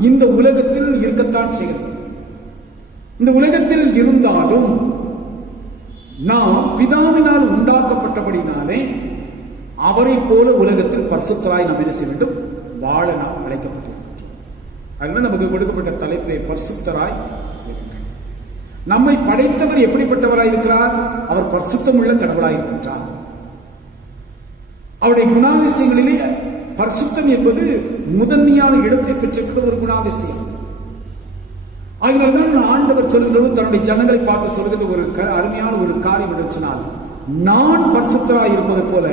இந்த உலகத்தில் இருக்கத்தான் செய்கிறது. இந்த உலகத்தில் இருந்தாலும் நாம் பிதாவினால் உண்டாக்கப்பட்டபடினாலே அவரை போல உலகத்தில் பரிசுத்தராய் நாம் என்ன செய்ய வேண்டும்? வாழ நாம் அழைக்கப்பட்டிருக்கின்றோம். அதனால நமக்கு கொடுக்கப்பட்ட தலைப்பை பரிசுத்தராய் இருங்கள். நம்மை படைத்தவர் எப்படிப்பட்டவராய் இருக்கிறார்? அவர் பரிசுத்தம் உள்ள கடவுளாய் இருக்கின்றார். அவருடைய குணாதிசயங்களிலே பரிசுத்தம் என்பது முதன்மையான இடத்தை பெற்றிருக்கிற ஒரு குணாதிசயம். அதனால்தான் ஆண்டவர் சொல்லும்போது தன்னுடைய ஜனங்களை பார்த்து சொல்கிற ஒரு அருமையான ஒரு காரியம் என்று சொன்னால், நான் பரிசுத்தராய் இருப்பது போல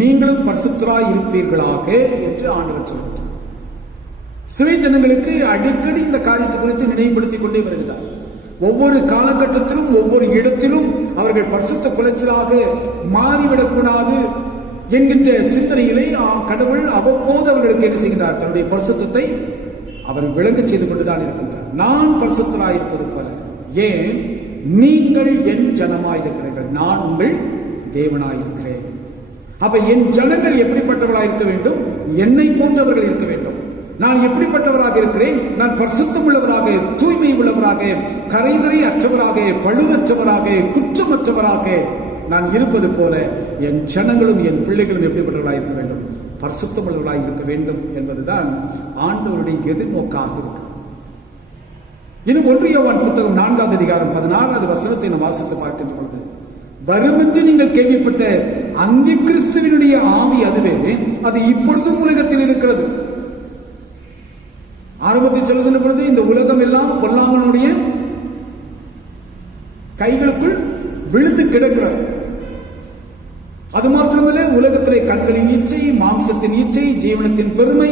நீங்களும் பரிசுத்தராய் இருப்பீர்களாக என்று ஆண்டவர் சொல்கிறார். சிறை ஜனங்களுக்கு அடிக்கடி இந்த காரியத்தை குறித்து நினைவுபடுத்திக் கொண்டே வருகிறார். ஒவ்வொரு காலகட்டத்திலும் ஒவ்வொரு இடத்திலும் அவர்கள் பரிசுத்த குலைச்சலாக மாறிவிடக்கூடாது என்கின்ற சிந்தனையிலே கடவுள் அவ்வப்போது அவர்களுக்கு என்ன செய்கிறார்? தன்னுடைய பரிசுத்தத்தை அவர் விளங்க செய்து கொண்டுதான் இருக்கின்றார். நான் பரிசுத்தராயிருப்பது போல ஏன் நீங்கள் என் ஜனமாயிருக்கிறீர்கள், நான் உங்கள் தேவனாயிருக்கிறேன். அப்ப என் ஜனங்கள் எப்படிப்பட்டவர்களாக இருக்க வேண்டும்? என்னை போன்றவர்கள் இருக்க வேண்டும். நான் எப்படிப்பட்டவராக இருக்கிறேன்? நான் பரிசுத்தம் உள்ளவராக, தூய்மை உள்ளவராக, கரைதரை அற்றவராக, பழுதற்றவராக, குற்றமற்றவராக நான் இருப்பது போல என் ஜனங்களும் என் பிள்ளைகளும் எப்படிப்பட்டவர்களாக இருக்க வேண்டும்? பரிசுத்தம் உள்ளவர்களாக இருக்க வேண்டும் என்பதுதான் ஆண்டவருடைய எதிர்நோக்காக இருக்கு. இன்னும் 1 யோவான் புத்தகம் 4ஆம் அதிகாரம் 16வது வசனத்தை நாம் வாசித்து பார்க்கின்ற பொழுது, வருமென்று நீங்கள் கேள்விப்பட்ட அந்தி கிறிஸ்துவினுடைய ஆவி அதுவே, அது இப்பொழுதும் உலகத்தில் இருக்கிறது. ஆரம்பத்தில் சொல்லுகின்ற பொழுது இந்த உலகம் எல்லாம் பொல்லாங்கனுடைய கைகளுக்குள் விழுந்து கிடக்கிறது. அது மாத்திரமல்ல, உலகத்திலே கண்களின் இச்சை, மாம்சத்தின் இச்சை, ஜீவனத்தின் பெருமை,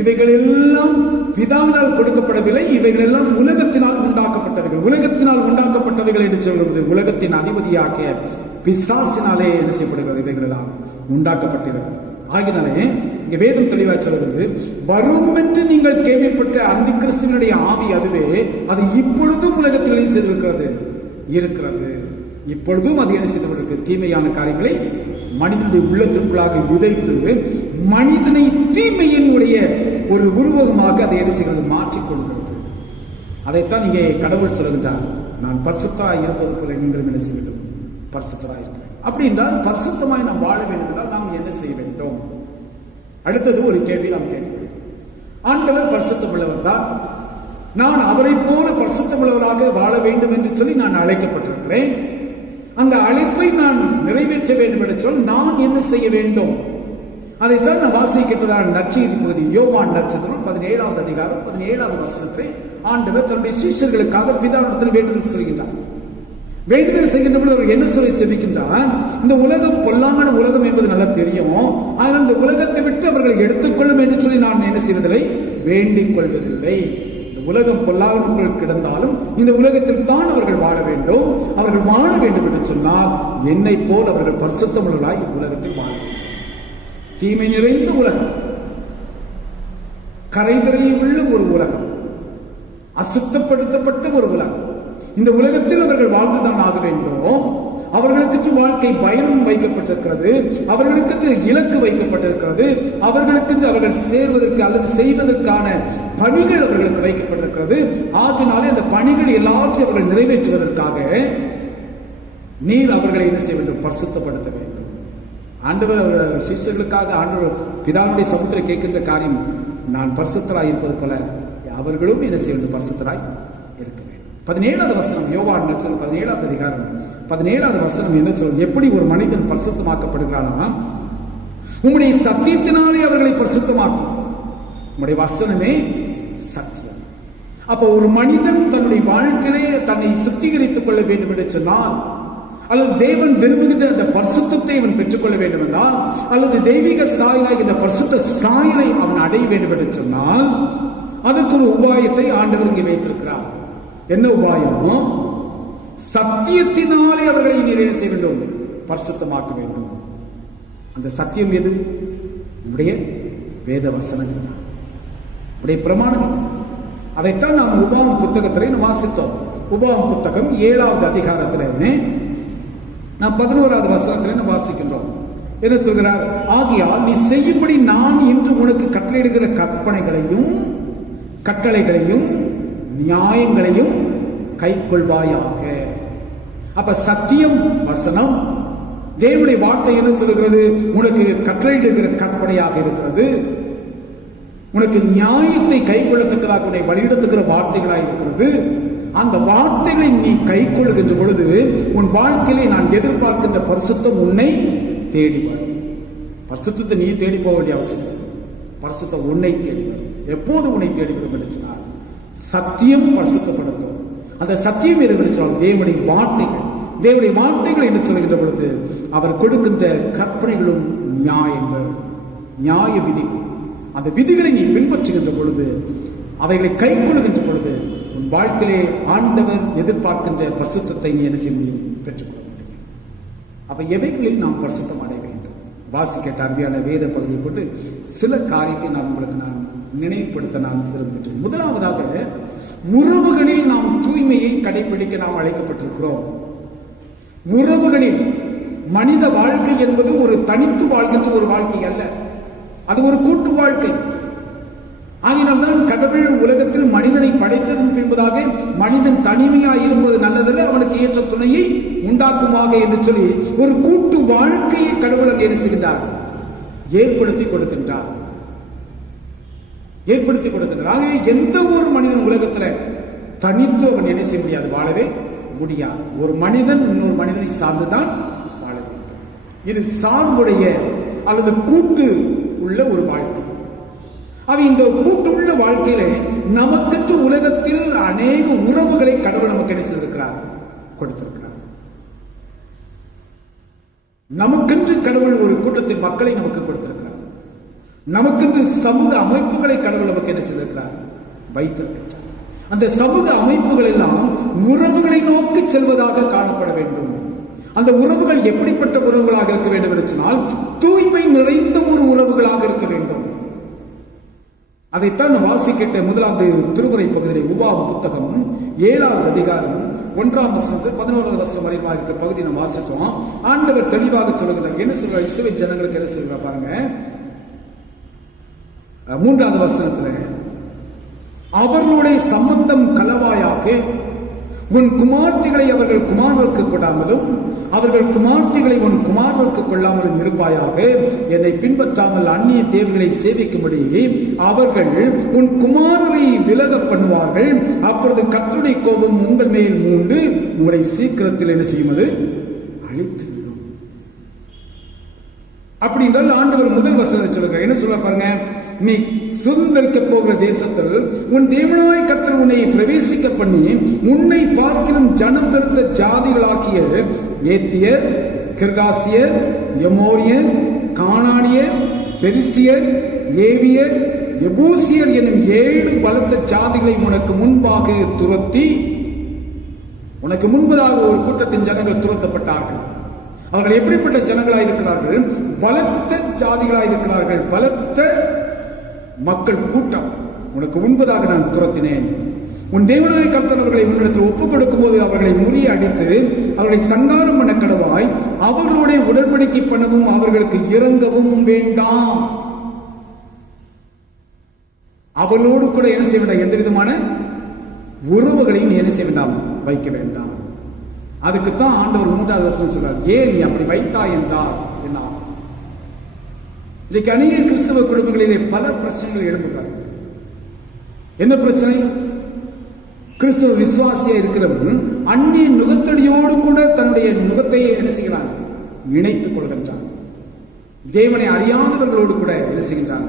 இவைகள் எல்லாம் பிதாவினால் கொடுக்கப்படவில்லை. இவைகள் எல்லாம் உலகத்தினால் உண்டாக்கப்பட்டவைகள். உலகத்தினால் உண்டாக்கப்பட்டவைகள் என்று சொல்வது உலகத்தின் அதிபதியாகிய பிசாசினாலே என்ன செய்யப்படுகிறது? இவைகள் எல்லாம் உண்டாக்கப்பட்டிருக்கிறது. ஆகினாலே இங்க வேதம் தெளிவாக சொல்கிறது, வரும் என்று நீங்கள் கேள்விப்பட்ட அந்தி கிறிஸ்துவினுடைய ஆவி அதுவே, அது இப்பொழுதும் உலகத்தில் செய்திருக்கிறது இருக்கிறது. இப்பொழுதும் அது என்ன செய்து தீமையான காரியங்களை மனிதனுடைய உள்ளத்திற்குள்ளாக விதைத்து மனிதனை தீமையினுடைய ஒரு உருவகமாக அதை என்ன செய்கிறது? மாற்றிக்கொள்கிறது. அதைத்தான் இங்கே கடவுள் சொல்கின்றார், நான் பரிசுத்தராய் இருப்பது போல நீங்களும் என்ன செய்ய வேண்டும்? பரிசுத்தராய் இருக்கிறேன். அப்படி என்றால் பரிசுத்தமாய் நாம் வாழ வேண்டும் என்றால் நாம் என்ன செய்ய வேண்டும்? அடுத்தது ஒரு கேள்வி நாம் கேட்கிறோம். ஆண்டவர் பரிசுத்தம் உள்ளவர் தான், நான் அவரை போல பரிசுத்தம் உள்ளவராக வாழ வேண்டும் என்று சொல்லி நான் அழைக்கப்பட்டிருக்கிறேன். அந்த அழைப்பை நான் நிறைவேற்ற வேண்டும் என்று சொல் நான் என்ன செய்ய வேண்டும்? அதைத்தான் நான் வாசிக்கின்றதான நற்செய்தி பகுதி யோவான் நட்சத்திரம் 17ஆவது அதிகாரம் 17ஆவது வசனத்தை ஆண்டவர் தன்னுடைய சீஷர்களுக்காக பிதாவிடத்தில் வேண்டுதல் சொல்கின்றார். வேண்டுதல் செய்கின்ற பொழுது அவர் என்ன சொல்லி செபிக்கின்றார்? இந்த உலகம் பொல்லாங்கன உலகம் என்பது நல்லா தெரியும், ஆனால் இந்த உலகத்தை விட்டு அவர்களை எடுத்துக்கொள்ளும் என்று சொல்லி நான் என்ன செய்வதில்லை? வேண்டிக் கொள்வதில்லை. உலகம் பொல்லாதவர்கள் கிடந்தாலும் இந்த உலகத்தில் தான் அவர்கள் வாழ வேண்டும். அவர்கள் வாழ வேண்டும் என்று சொன்னால் என்னை போல் அவர்கள் பரிசுத்தமுள்ளவர்களாய் உலகத்தில் வாழ வேண்டும். தீமை நிறைந்த உலகம், கரைதிரையுள்ள ஒரு உலகம், அசுத்தப்படுத்தப்பட்ட ஒரு உலகம். இந்த உலகத்தில் அவர்கள் வாழ்ந்துதான் ஆக வேண்டும். அவர்களுக்கு வாழ்க்கை பயணம் வைக்கப்பட்டிருக்கிறது, அவர்களுக்கு இலக்கு வைக்கப்பட்டிருக்கிறது, அவர்களுக்கு அவர்கள் சேர்வதற்கு அல்லது செய்வதற்கான பணிகள் அவர்களுக்கு வைக்கப்பட்டிருக்கிறது. ஆகினாலே அந்த பணிகள் எல்லாவற்றையும் அவர்கள் நிறைவேற்றுவதற்காக நீர் அவர்களை என்ன செய்ய வேண்டும்? பரிசுத்தப்படுத்த வேண்டும். ஆண்டவர் அவர்கள் சீஷர்களுக்காக ஆண்டவர் பிதாவுடைய சமுத்திரை கேட்கின்ற காரியம், நான் பரிசுத்தராய் இருப்பது போல அவர்களும் என்ன செய்ய வேண்டும்? பரிசுத்தராய் இருக்க வேண்டும். 17ஆவது வசனம் யோவான் நட்சத்திரம் 17ஆவது அதிகாரம் 17ஆவது வசனம் என்ன சொல்றது? எப்படி ஒரு மனிதன் பரிசுத்தமாக்கப்படுகிறானா? உம்முடைய சத்தியத்தினாலே அவர்களை பரிசுத்தமாக்கும். உம்முடைய வசனமே சத்தியம். அப்ப ஒரு மனிதன் தன்னுடைய வாழ்க்கையிலே தன்னை சுத்திகரித்துக் கொள்ள வேண்டும் என்று சொன்னால், அல்லது தேவன் விரும்புகின்ற அந்த பரிசுத்தத்தை அவன் பெற்றுக்கொள்ள வேண்டும் என்றால், அல்லது தெய்வீக சாயலாக இந்த பரிசுத்த சாயலை அவன் அடைய வேண்டும் என்று சொன்னால், அதற்கு ஒரு உபாயத்தை ஆண்டவர் இங்கே வைத்திருக்கிறார். என்ன உபாயம்? சத்தியத்தினாலே அவர்களை நீர் என்ன செய்ய வேண்டும்? பரிசுத்தமாக்க வேண்டும். அந்த சத்தியம் எது? உடைய வேத வசனங்கள் தான், உடைய பிரமாணங்கள். அதைத்தான் நாம் உபாகம் புத்தகத்திலே வாசித்தோம். உபாகம் புத்தகம் 7ஆவது அதிகாரத்திலே நாம் 11ஆவது வசனத்திலே வாசிக்கின்றோம். என்ன சொல்கிறார்? ஆகையால் நீ செய்யும்படி நான் இன்று உனக்கு கட்டளையிடுகிற கற்பனைகளையும் கட்டளைகளையும் நியாயங்களையும் கைக்கொள்வாயாக. அப்ப சத்தியம் வசனம், தேவனுடைய வார்த்தை என்ன சொல்கிறது? உனக்கு கட்டளையிடுகிற கற்பனையாக இருக்கிறது. உனக்கு நியாயத்தை கைக்கொள்ளத்தக்கதாக உன்னை வழிநடத்துகிற வார்த்தைகளாக இருக்கிறது. அந்த வார்த்தைகளை நீ கைக்கொள்ளுகின்ற பொழுது உன் வாழ்க்கையிலே நான் எதிர்பார்க்கின்ற பரிசுத்தம் உன்னை தேடி வரும். பரிசுத்தத்தை நீ தேடி போக வேண்டிய அவசியம், பரிசுத்தம் உன்னை தேடி வரும். எப்போது உன்னை தேடி வரும் என்று சொன்னால் சத்தியம் பரிசுத்தப்படுத்தும். அந்த சத்தியம் என்று சொன்னால் தேவனுடைய வார்த்தைகள். தேவனுடைய வார்த்தைகள் என்று சொல்கின்ற பொழுது அவர் கொடுக்கின்ற கற்பனைகளும் நியாயங்கள், நியாய விதிகள். அந்த விதிகளை நீ பின்பற்றுகின்ற பொழுது, அவைகளை கை கொள்ளுகின்ற பொழுது உன் வாழ்க்கையிலே ஆண்டவர் எதிர்பார்க்கின்ற பரிசுத்தத்தை நீ என்ன செய்ய முடியும்? பெற்றுக்கொள்ள முடியும். அப்ப எவைகளில் நாம் பரிசுத்தம் அடைய வேண்டும்? வாசி கேட்ட அருமையான வேத பகுதியை கொண்டு சில காரியத்தை நான் உங்களுக்கு நினைவுபடுத்த நான் விரும்புகின்றேன். முதலாவதாக, உறவுகளில் நாம் தூய்மையை கடைபிடிக்க நாம் அழைக்கப்பட்டிருக்கிறோம். உறவுகளில் மனித வாழ்க்கை என்பது ஒரு தனித்து வாழ்கின்ற ஒரு வாழ்க்கை அல்ல, அது ஒரு கூட்டு வாழ்க்கை. ஆகினால்தான் கடவுள் உலகத்தில் மனிதனை படைத்ததன் பின்பதாக மனிதன் தனிமையாய் இருப்பது நல்லதல்ல, அவனுக்கு ஏற்ற துணையை உண்டாக்குமாக என்று சொல்லி ஒரு கூட்டு வாழ்க்கையை கடவுள் அங்கே என்ன செய்கின்றார்? ஏற்படுத்தி கொடுக்கின்றார். ஆகவே எந்த ஒரு மனிதன் உலகத்துல தனித்து அவன் என்ன செய்ய முடியாது, வாழவே முடியாது. ஒரு மனிதன் இன்னொரு மனிதனை சார்ந்துதான் வாழ வேண்டும். இது சார்புடைய அல்லது கூட்டு உள்ள ஒரு வாழ்க்கை. அவை இந்த கூட்டுள்ள வாழ்க்கையில நமக்கென்று உலகத்தில் அநேக உறவுகளை கடவுள் நமக்கு என்ன செய்திருக்கிறார்? கொடுத்திருக்கிறார். நமக்கென்று கடவுள் ஒரு கூட்டத்தின் மக்களை நமக்கு கொடுத்திருக்கிறார். நமக்கென்று சமூக அமைப்புகளை கடவுள் நமக்கு என்ன செய்திருக்கிறார்? வைத்திருக்கிறார். அந்த சமூக அமைப்புகள் எல்லாம் உறவுகளை நோக்கி செல்வதாக காணப்பட வேண்டும். அந்த உறவுகள் எப்படிப்பட்ட உறவுகளாக இருக்க வேண்டும் என்று சொன்னால், தூய்மை நிறைந்த ஒரு உறவுகளாக இருக்க வேண்டும். அதைத்தான் வாசிக்கிட்ட முதலாவது திருமுறை பகுதியில் உபாகமம் புத்தகம் 7வது அதிகாரம் 1ஆம் வசனத்தில் 11வது வசனம் வரை இருக்கிற பகுதி நம்ம வாசித்தோம். ஆண்டவர் தெளிவாக சொல்லுகிறார். என்ன சொல்றார்? இஸ்ரவேல் ஜனங்களுக்கு என்ன சொல்றார் பாருங்க. 3வது வசனத்துல, அவர்களுடைய சம்பந்தம் கலவாயாக உன் குமார்த்திகளை அவர்கள் குமாரருக்கு கொள்ளாமலும் அவர்கள் குமார்த்திகளை உன் குமாரருக்கு கொள்ளாமலும் இருப்பாயாக. என்னை பின்பற்றாமல் அந்நிய தேவர்களை சேவிக்கும்படி அவர்கள் உன் குமாரரை விலக பண்ணுவார்கள். அப்பொழுது கர்த்தருடைய கோபம் உங்கள் மேல் மூண்டு உங்களை சீக்கிரத்தில் என்ன செய்யுவது? அழித்துவிடும். அப்படி என்றால் ஆண்டவர் முதல் வசனத்தை சொல்லுங்க. என்ன சொல்ல பாருங்க. நீ சுதந்திரிக்க போகிற தேசத்தில் உன் தேவனாய் கர்த்தர் உன்னை பிரவேசிக்க பண்ணி உன்னை பார்க்கிலும் ஜனம் பெருத்த ஜாதிகளாகிய ஏத்தியர், கிர்காசியர், எமோரியர், கானானியர், பெரிசியர், ஏவியர், எபூசியர் என்னும் 7 பலத்த ஜாதிகளை உனக்கு முன்பாக துரத்தி, உனக்கு முன்பதாக ஒரு கூட்டத்தின் ஜனங்கள் துரத்தப்பட்டார்கள். அவர்கள் எப்படிப்பட்ட ஜனங்களாய் இருக்கிறார்கள்? பலத்த ஜாதிகளாய் இருக்கிறார்கள். பலத்த மக்கள் கூட்டம். உனக்கு முன்பதாக நான் துரத்தினேன். உன் தேவனாய கர்த்தர் அவர்களை உன்னிடத்தில் ஒப்புக் கொடுக்கும் போது அவர்களை முறியடித்து அவர்களை சங்காரம் பண்ண கடவாய். அவர்களுடைய உடன்படிக்கை பண்ணவும் அவர்களுக்கு இறங்கவும் வேண்டாம். அவர்களோடு கூட என்ன செய்ய வேண்டாம்? எந்த விதமான உறவுகளையும் என்ன செய்ய வேண்டாம்? வைக்க வேண்டாம். அதுக்குத்தான் ஆண்டவர் 3வது வசனம் சொல்றார். ஏன் நீ அப்படி வைத்தாய் என்றால் என்ன? இன்னைக்கு அநேக கிறிஸ்தவ குடும்பங்களிலே பல பிரச்சனைகள் எழுப்புகிறார். என்ன பிரச்சனை? கிறிஸ்தவ விசுவாசியா இருக்கிறவன் அந்நிய நுகத்தடியோடு கூட தன்னுடைய நுகத்தை என்ன செய்கிறான்? இணைத்துக் கொள்கின்றான். தேவனை அறியாதவர்களோடு கூட என்ன செய்கின்றான்?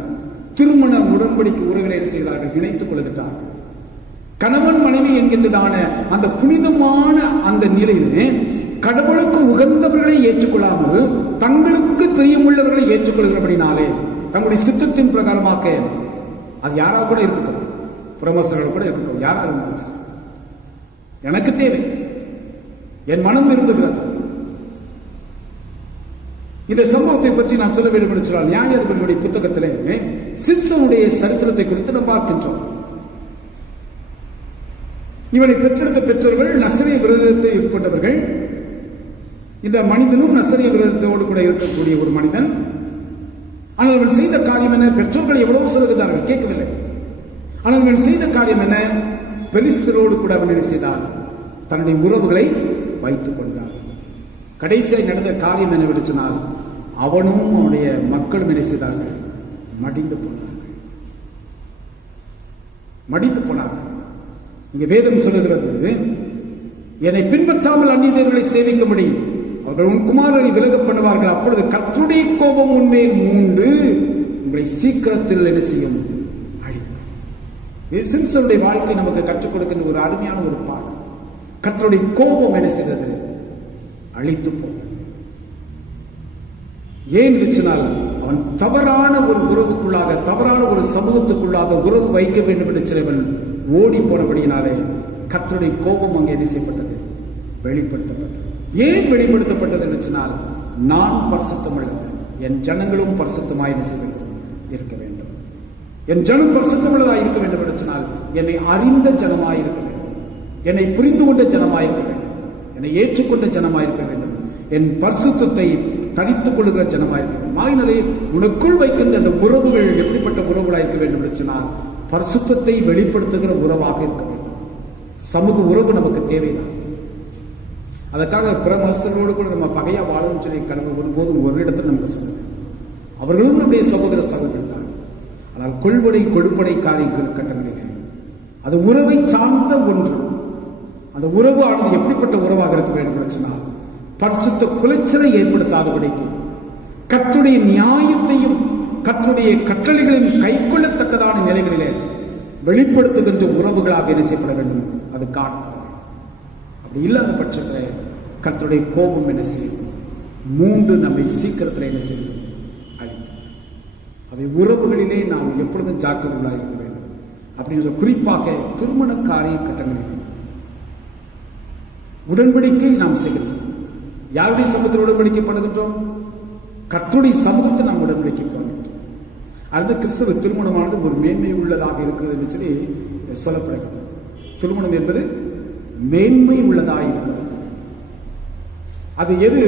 திருமண உடன்படிக்கை உறவுகளை என்ன செய்கிறார்கள்? இணைத்துக் கொள்கின்றார்கள். கணவன் மனைவி என்கின்றதான அந்த புனிதமான அந்த நிலையிலே கடவுளுக்கு உகந்தவர்களை ஏற்றுக்கொள்ளாமல் தங்களுக்கு பிரியமுள்ளவர்களை ஏற்றுக்கொள்கிறபடினாலே தங்களுடைய சித்தத்தின் பிரகாரமாக, அது யாராக கூட இருக்கட்டும், புறமஸ்தர்கள் கூட இருக்கட்டும், யாரா இருந்தாலும் எனக்கு தேவை, என் மனம் விரும்புகிறது. இந்த சம்பவத்தை பற்றி நான் சொல்ல வேண்டும் என்று சொன்னால், நியாயாதிபதிகளுடைய புத்தகத்திலே சிம்சனுடைய சரித்திரத்தை குறித்து நாம் பார்க்கின்றோம். இவனை பெற்றெடுத்த பெற்றோர்கள் நசரேய விரதத்தை கொண்டவர்கள். இந்த மனிதனும் நசரேய விரதத்தோடு கூட இருக்கக்கூடிய ஒரு மனிதன். ஆனால் அவன் செய்த காரியம் என்ன? பெற்றோர்கள் எவ்வளவு சொல்லுகிறார்கள், கேட்கவில்லை. ஆனால் அவன் செய்த காரியம் என்ன? பெலிஸ்தரோடு கூட அவன் என்ன செய்தான்? தன்னுடைய உறவுகளை வைத்துக் கொண்டான். கடைசியாக நடந்த காரியம் என்னவென்று சொன்னால், அவனும் அவனுடைய மக்களும் என்ன செய்தார்கள்? மடிந்து போனார்கள். இங்க வேதம் சொல்லுகிறது, என்னை பின்பற்றாமல் அந்நிய தேவர்களை சேவிக்கும்படி அவர்கள் உன் குமாரரை விலக பண்ணுவார்கள். அப்பொழுது கர்த்தருடைய கோபம் உன்மேல் மூண்டு உங்களை சீக்கிரத்தில் என்ன செய்யும்? அழிக்கும். இது சிம்சனுடைய வாழ்க்கை நமக்கு கற்றுக் கொடுக்கின்ற ஒரு அருமையான ஒரு பாடம். கர்த்தருடைய கோபம் என்ன செய்தது? அழித்து போனது. ஏன் சொன்னால், அவன் தவறான ஒரு உறவுக்குள்ளாக, தவறான ஒரு சமூகத்துக்குள்ளாக உறவு வைக்க வேண்டும் என்று சிலவன் ஓடி போனபடியினாலே கர்த்தருடைய கோபம் அங்கே என்ன செய்யப்பட்டது? வெளிப்படுத்தப்பட்டது. ஏன் வெளிப்படுத்தப்பட்டது என்று சொன்னால், நான் பரிசுத்தம் உள்ளவன், என் ஜனங்களும் பரிசுத்தமாய் இருக்க வேண்டும். என் ஜனம் பரிசுத்தமுள்ளதாக இருக்க வேண்டும் என்று சொன்னால் என்னை அறிந்த ஜனமாயிருக்க வேண்டும், என்னை புரிந்து கொண்ட ஜனமாயிருக்க வேண்டும், என்னை ஏற்றுக்கொண்ட ஜனமாயிருக்க வேண்டும், என் பரிசுத்தத்தை தனித்துக் கொள்ளுகிற ஜனமாயிருக்க வேண்டும். ஆயினரே, உனக்குள் வைக்கின்ற அந்த உறவுகள் எப்படிப்பட்ட உறவுகளாக இருக்க வேண்டும் என்று சொன்னால் பரிசுத்தத்தை வெளிப்படுத்துகிற உறவாக இருக்க வேண்டும். சமூக உறவு நமக்கு தேவைதான். அதற்காக பிற மதஸ்தர்களோடு கூட நம்ம பகையா வாழணும்னு சொல்லி கடவுள் ஒருபோதும் ஒரு இடத்துல நமக்கு சொல்லுங்க. அவர்களும் நம்முடைய சகோதர சகோதரர்கள் தான். ஆனால் கொள்வடை கொடுப்படை காரியங்கள் கட்டங்களிலே அது உறவை சார்ந்த ஒன்று. அந்த உறவு ஆனது எப்படிப்பட்ட உறவாக இருக்க வேண்டும் என்று சொன்னால் பரிசுத்த குலைச்சலை ஏற்படுத்தாதபடிக்கு கர்த்தருடைய நியாயத்தையும் கர்த்தருடைய கட்டளைகளையும் கைக்கொள்ளத்தக்கதான நிலைகளிலே வெளிப்படுத்துகின்ற உறவுகளாக என்ன செய்யப்பட வேண்டும், அது காணப்பட வேண்டும். அப்படி இல்லாத பட்சத்தில் கர்த்தருடைய கோபம் என்ன செய்யும், மூன்று நம்மை சீக்கிரத்தில் என்ன செய்யும், அழித்து. அவை உறவுகளிலே நாம் எப்பொழுதும் ஜாக்கிரதையாக இருக்க வேண்டும். அப்படிங்கிற குறிப்பாக திருமண காரிய கட்டங்களிலே உடன்படிக்கை நாம் செய்கிறோம். யாருடைய சமூகத்தில் உடன்படிக்கை பண்ணுகின்றோம்? கர்த்தருடைய சமூகத்தை நாம் உடன்படிக்கை பண்ணுகின்றோம். அந்த கிறிஸ்தவ திருமணமானது ஒரு மேன்மை உள்ளதாக இருக்கிறது என்று சொல்லி சொல்லப்படுகிறது. திருமணம் என்பது மேன்மை உள்ளதாக இருக்கிறது. அது எது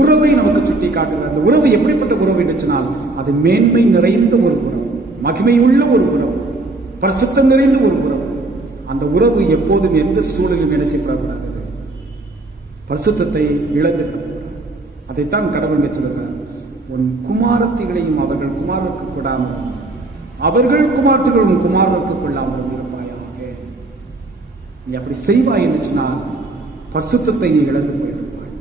உறவை நமக்கு சுட்டி காட்டுகிறது. அந்த உறவு எப்படிப்பட்ட உறவு என்று சொன்னால் அது மேன்மை நிறைந்த ஒரு உறவு, மகிமை உள்ள ஒரு உறவு, பரிசுத்தம் நிறைந்த ஒரு உறவு. அந்த உறவு எப்போதும் எந்த சூழலிலும் என்ன செய்யப்படக்கூடாது, பரிசுத்தத்தை இழந்துவிடும். அதைத்தான் கடவுள் சொல்கிறார், உன் குமாரத்திகளையும் அவர்கள் குமாரருக்கு கொடாமல் அவர்கள் குமாரத்திகள் உன் குமாரருக்கு கொள்ளாமல் இருப்பாயாக. நீ அப்படி செய்வாய் என்று சொன்னால் பரிசுத்தத்தை நீ இழந்து போயிருப்பாய்.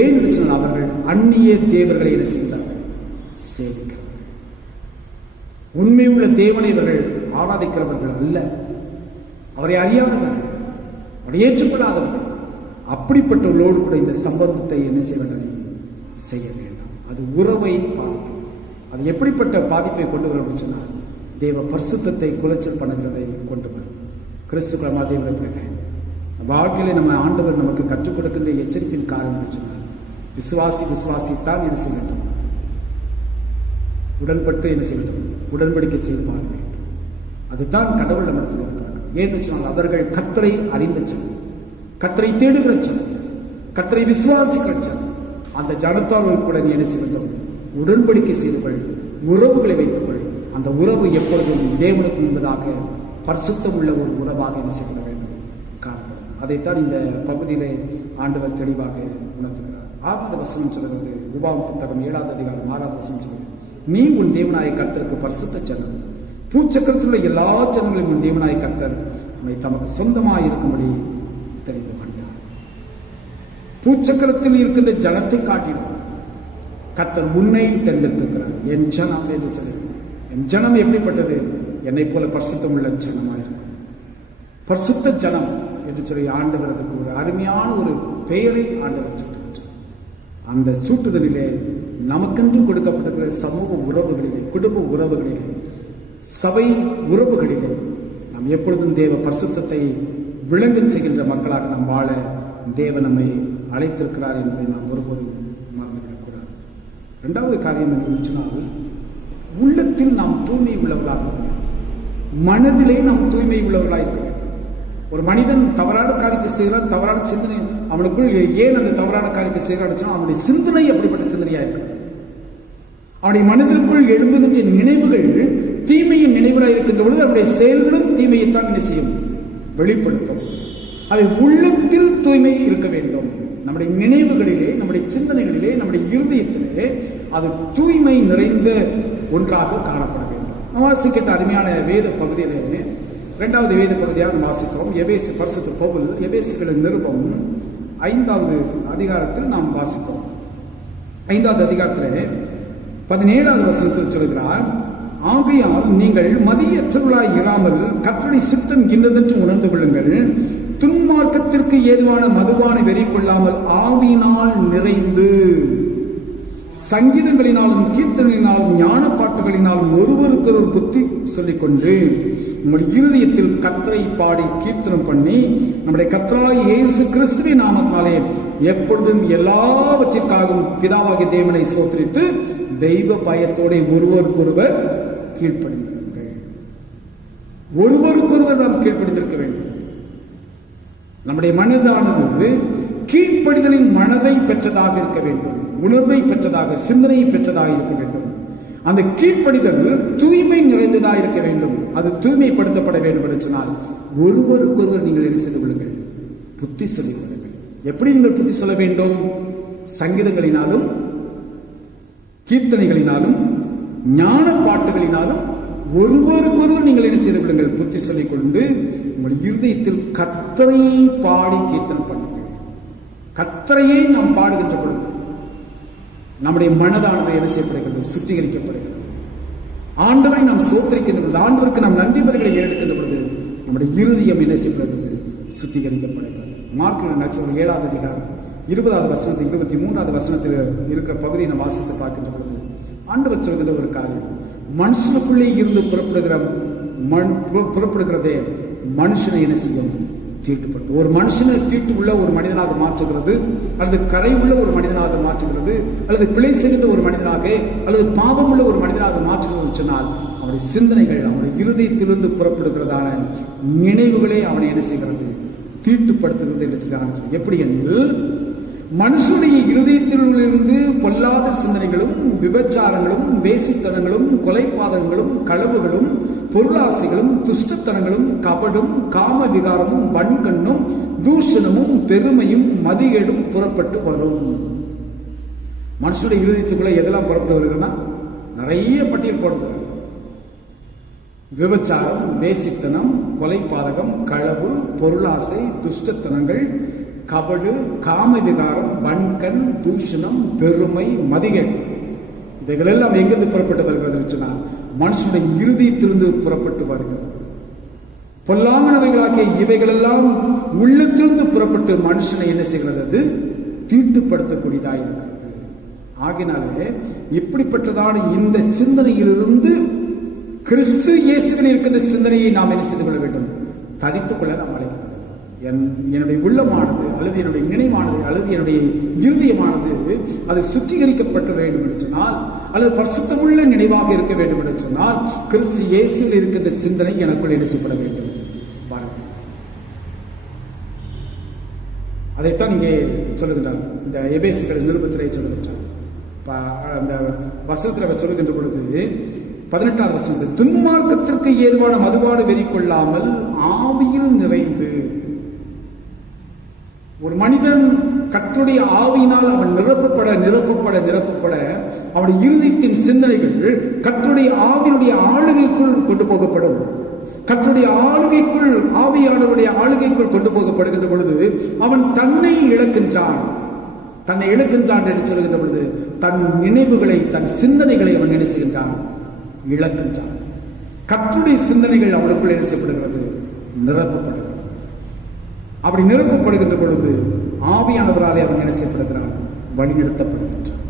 ஏன் என்று சொன்னால் அவர்கள் அந்நிய தேவர்களை என்ன செய்கிறார்கள், சேவிக்கிறார்கள். உண்மை உள்ள தேவனை இவர்கள் ஆராதிக்கிறவர்கள் அல்ல, அவரை அறியாதவர்கள், அவரை ஏற்றுக்கொள்ளாதவர்கள். அப்படிப்பட்டவர்களோடு கூட இந்த சம்பந்தத்தை என்ன செய்ய வேண்டும், செய்ய வேண்டாம். அது உறவை பாதிக்கும். அது எப்படிப்பட்ட பாதிப்பை கொண்டு வரும் சொன்னால் தேவ பரிசுத்தத்தை குலைச்சல் பண்ணுகிறதை கொண்டு வரும். கிறிஸ்துவ தேவ பிள்ளைகள், வாழ்க்கையில நம்ம ஆண்டவர் நமக்கு கற்றுக் கொடுக்கின்ற எச்சரிப்பின் காரணம் சொன்னார், விசுவாசித்தான் என்ன செய்ய வேண்டும், உடன்பட்டு என்ன செய்ய வேண்டும், உடன்படிக்கை செய்து வாழ வேண்டும். அதுதான் கடவுள் நமக்கு இருக்கிறார். ஏன்னு சொன்னால் அவர்கள் கர்த்தரை அறிந்த ஜனம், கர்த்தரை தேடுகிற ஜனம், கர்த்தரை விசுவாசிக்கிற ஜனம். அந்த ஜனத்தார்கள் கூட நீ என்ன செய்ய வேண்டும், உடன்படிக்கை செய்து கொள், உறவுகளை வைத்துக் கொள். அந்த உறவு எப்பொழுதும் தேவனுக்கு முன்பதாக பரிசுத்தம் உள்ள ஒரு உறவாக என்ன செய்ய வேண்டும், காணப்படும். அதைத்தான் இந்த பகுதியிலே ஆண்டவர் தெளிவாக உணர்த்துகிறார். 6வது வசனம் சொல்கிறது, உபாகம புத்தகம் 7வது அதிகாரம் 6வது வசனம் சொல்கிறது, நீ உன் தேவனாய கர்த்தருக்கு பரிசுத்த ஜனம், பூச்சக்கரத்தில் உள்ள எல்லா ஜனங்களையும் உன் தேவனாய கர்த்தர் உன்னை தமக்கு சொந்தமாக இருக்கும்படி தெரிந்து கொண்டார். பூச்சக்கரத்தில் இருக்கின்ற ஜனத்தை காட்டிடும் கர்த்தர் உன்னை தேர்ந்தெடுத்திருக்கிறார். என் ஜனம் என்று சொல்லுங்கள். என் ஜனம் எப்படிப்பட்டது, என்னை போல பரிசுத்தம் உள்ள ஜனமாயிருக்கும். பரிசுத்த ஜனம் என்று சொல்லி ஆண்டவர் அதுக்கு ஒரு அருமையான ஒரு பெயரை ஆண்டவர் சூட்டுகின்றார். அந்த சூட்டுதலிலே நமக்கென்று கொடுக்கப்பட்டிருக்கிற சமூக உறவுகளிலே, குடும்ப உறவுகளிலே, சபை உறவுகளிலே நாம் எப்பொழுதும் தேவ பரிசுத்தத்தை விளங்கச் செய்கின்ற மக்களாக நாம் வாழ தேவன் நம்மை அழைத்திருக்கிறார் என்பதை நாம் ஒருபோதும் மறந்துவிடக்கூடாது. 2வது காரியம் என்று சொன்னால், உள்ளத்தில் நாம் தூய்மை உள்ளவர்களாக இருக்க வேண்டும். மனதிலே நாம் தூய்மை உள்ளவர்களாக இருக்க வேண்டும். ஒரு மனிதன் தவறான காரியத்தை செய்கிறான், தவறான சிந்தனை அவனுக்குள் ஏன் அந்த தவறான காரியத்தை செய்கிறான், அவனுடைய சிந்தனை அப்படிப்பட்ட சிந்தனையா இருக்கு. அவனுடைய மனதிற்குள் எழும்புகின்ற நினைவுகள் தீமையின் நினைவுகளாக இருக்கின்ற பொழுது அவருடைய செயல்களும் தீமையைத்தான் என்ன செய்யும், வெளிப்படுத்தும். அவை உள்ளத்தில் தூய்மை இருக்க வேண்டும். நம்முடைய நினைவுகளிலே, நம்முடைய சிந்தனைகளிலே, நம்முடைய இருதயத்திலே அது தூய்மை நிறைந்த ஒன்றாக காணப்பட வேண்டும். வாசிக்கிட்ட அருமையான வேத பகுதியிலே 2வது வேத பகுதியாக வாசிக்கிறோம். எபேசு பரிசுத்த பவுல் எபேசுகளின் நிருபம் 5வது அதிகாரத்தில் நாம் வாசிக்கிறோம். 5வது அதிகாரத்திலே 17வது வசனத்தில் சொல்கிறார், ஆகையால் நீங்கள் மதியற்றவர்களாய் இராமல் கர்த்தருடைய சித்தம் இன்னதென்று உணர்ந்து கொள்ளுங்கள், துன்மார்க்கத்திற்கு ஏதுவான மதுவான வெறி கொள்ளாமல் ஆவியினால் நிறைந்து சங்கீதங்களினாலும் கீர்த்தனையினாலும் ஞான பாட்டுகளினாலும் ஒருவருக்கு ஒரு புத்தி சொல்லிக்கொண்டு நம்முடைய இருதயத்தில் கர்த்தரை பாடி கீர்த்தனம் பண்ணி நம்முடைய கர்த்தராகிய இயேசு கிறிஸ்துவின் நாமத்தினாலே எப்பொழுதும் எல்லாவற்றிற்காகவும் பிதாவாகிய தேவனை ஸ்தோத்திரித்து தெய்வ பயத்தோட ஒருவருக்கொருவர் கீழ்ப்படிந்திருங்கள். ஒருவருக்கொருவர் நாம் கீழ்ப்படிந்திருக்க வேண்டும். நம்முடைய மனதானது கீழ்ப்படிதலின் மனதை பெற்றதாக இருக்க வேண்டும், உணர்வை பெற்றதாக, சிந்தனையை பெற்றதாக இருக்க வேண்டும். அந்த கீழ்ப்படிதல் தூய்மை நிறைந்ததாக இருக்க வேண்டும். அது தூய்மைப்படுத்தப்பட வேண்டும் என்று சொன்னால் ஒருவருக்கொருவர் நீங்கள் என்ன செய்து கொள்ளுங்கள், புத்தி சொல்லிக் கொள்ளுங்கள். எப்படி நீங்கள் புத்தி சொல்ல வேண்டும்? சங்கீதங்களினாலும், கீர்த்தனைகளினாலும், ஞான பாட்டுகளினாலும் ஒருவருக்கொருவர் நீங்கள் என்ன செய்து கொள்ளுங்கள், புத்தி சொல்லிக் கொண்டு உங்கள் இருதயத்தில் கர்த்தரை பாடி கீர்த்தனை பண்ணுங்கள். கர்த்தரையே நாம் பாடுகின்ற பொழுது நம்முடைய மனதானது என்ன செய்யப்படுகிறது, சுத்திகரிக்கப்படுகிறது. ஆண்டவரை நாம் சோத்தரிக்கின்ற பொழுது, ஆண்டவருக்கு நாம் நன்றி பலிகளை ஏறெடுக்கின்ற பொழுது நம்முடைய இருதயம் என்ன செய்யப்படுகிறது, சுத்திகரிக்கப்படுகிறது. மார்க்கு நட்சத்திரம் 7வது அதிகாரம் 20வது வசனத்தில் 23வது வசனத்தில் இருக்கிற பகுதியை நாம் வாசித்து பார்க்கின்ற பொழுது ஆண்டவர் சொல்கின்ற ஒரு காரியம், மனுஷனுக்குள்ளே இருந்து புறப்படுகிறதே மனுஷனை என்ன செய்யும், தீட்டுப்படுத்தும். ஒரு மனுஷனை தீட்டு உள்ள ஒரு மனிதனாக மாற்றுகிறது, அல்லது கரை உள்ள ஒரு மனிதனாக மாற்றுகிறது, அல்லது பிழை செய்த ஒரு மனிதனாக, அல்லது பாவம் உள்ள ஒரு மனிதனாக மாற்றுகிறது சொன்னால் அவனுடைய சிந்தனைகள், அவனுடைய இருதயத்திலிருந்து புறப்படுகிறதான நினைவுகளே அவனை என்ன செய்கிறது, தீட்டுப்படுத்துகிறது என்று சொல்லி. எப்படி என்று மனுஷனுடைய இருதயத்திலிருந்து பொல்லாத சிந்தனைகளும், விபச்சாரங்களும், வேசித்தனங்களும், கொலைபாதகங்களும், களவுகளும், பொருளாசைகளும், துஷ்டத்தனங்களும், கபடும், காம விகாரமும், வன்கண்ணும், தூஷணமும், பெருமையும், மதிகேடும் புறப்பட்டு வரும். மனுஷனுடைய இருதயத்துக்குள்ள எதெல்லாம் புறப்பட்டு வருகிறதுனா நிறைய பட்டியல் போடுகிறார். விபச்சாரம், வேசித்தனம், கொலைபாதகம், களவு, பொருளாசை, துஷ்டத்தனங்கள், கபடு, காம விகாரம், வன்கண், தூஷணம், பெருமை, மதிகேடு, இவைகளெல்லாம் எங்கிருந்து புறப்பட்டு வருகிறது? மனுஷனுடைய இருதயத்திலிருந்து புறப்பட்டு வருகிறது. பொல்லாங்கனவைகளாகிய இவைகளெல்லாம் உள்ளத்திலிருந்து புறப்பட்டு மனுஷனை என்ன செய்கிறது, அது தீட்டுப்படுத்தக்கூடியதாக இருக்கிறது. ஆகினாலே இப்படிப்பட்டதான இந்த சிந்தனையிலிருந்து கிறிஸ்து இயேசுவில் இருக்கின்ற சிந்தனையை நாம் என்ன செய்து கொள்ள வேண்டும், தரித்துக் கொள்ள நாம் அழைக்கப்படுகிறோம். என்னுடைய உள்ளமானது, அல்லது என்னுடைய நினைவானது, அல்லது என்னுடைய இருதயமானது அது சுத்திகரிக்கப்பட வேண்டும் என்று சொன்னால், அல்லது பரிசுத்தமுள்ள நினைவாக இருக்க வேண்டும் என்று சொன்னால் கிறிஸ்து இயேசுவில் இருக்கின்ற சிந்தனை எனக்குள் என்ன செய்யப்பட வேண்டும். பாருங்கள், அதைத்தான் இங்கே சொல்லுகின்றார். இந்த எபேசியர் நிருபத்திலே சொல்லுகின்றார். அந்த வசனத்தில் சொல்லுகின்ற பொழுது 18வது வசனத்தில், துன்மார்க்கத்திற்கு ஏதுவான மதுவான வெறி கொள்ளாமல் ஆவியில் நிறைந்து. ஒரு மனிதன் கர்த்தருடைய ஆவியினால் அவன் நிரப்பப்பட அவனுடைய இருதயத்தின் சிந்தனைகள் கர்த்தருடைய ஆவியினுடைய ஆளுகைக்குள் கொண்டு போகப்படும். கர்த்தருடைய ஆளுகைக்குள், ஆவியானவருடைய ஆளுகைக்குள் கொண்டு போகப்படுகின்ற பொழுது அவன் தன்னை இழக்கின்றான் என்று சொல்கின்ற பொழுது தன் நினைவுகளை, தன் சிந்தனைகளை அவன் என்ன செய்கின்றான், இழக்கின்றான். கர்த்தருடைய சிந்தனைகள் அவனுக்குள் என்ன செய்யப்படுகிறது, நிரப்பப்படுகிறது. அப்படி நிரப்பப்படுகின்ற பொழுது ஆவியானவராலே அவன் என்ன செய்யப்படுகிறான், வழிநடத்தப்படுகின்றான்.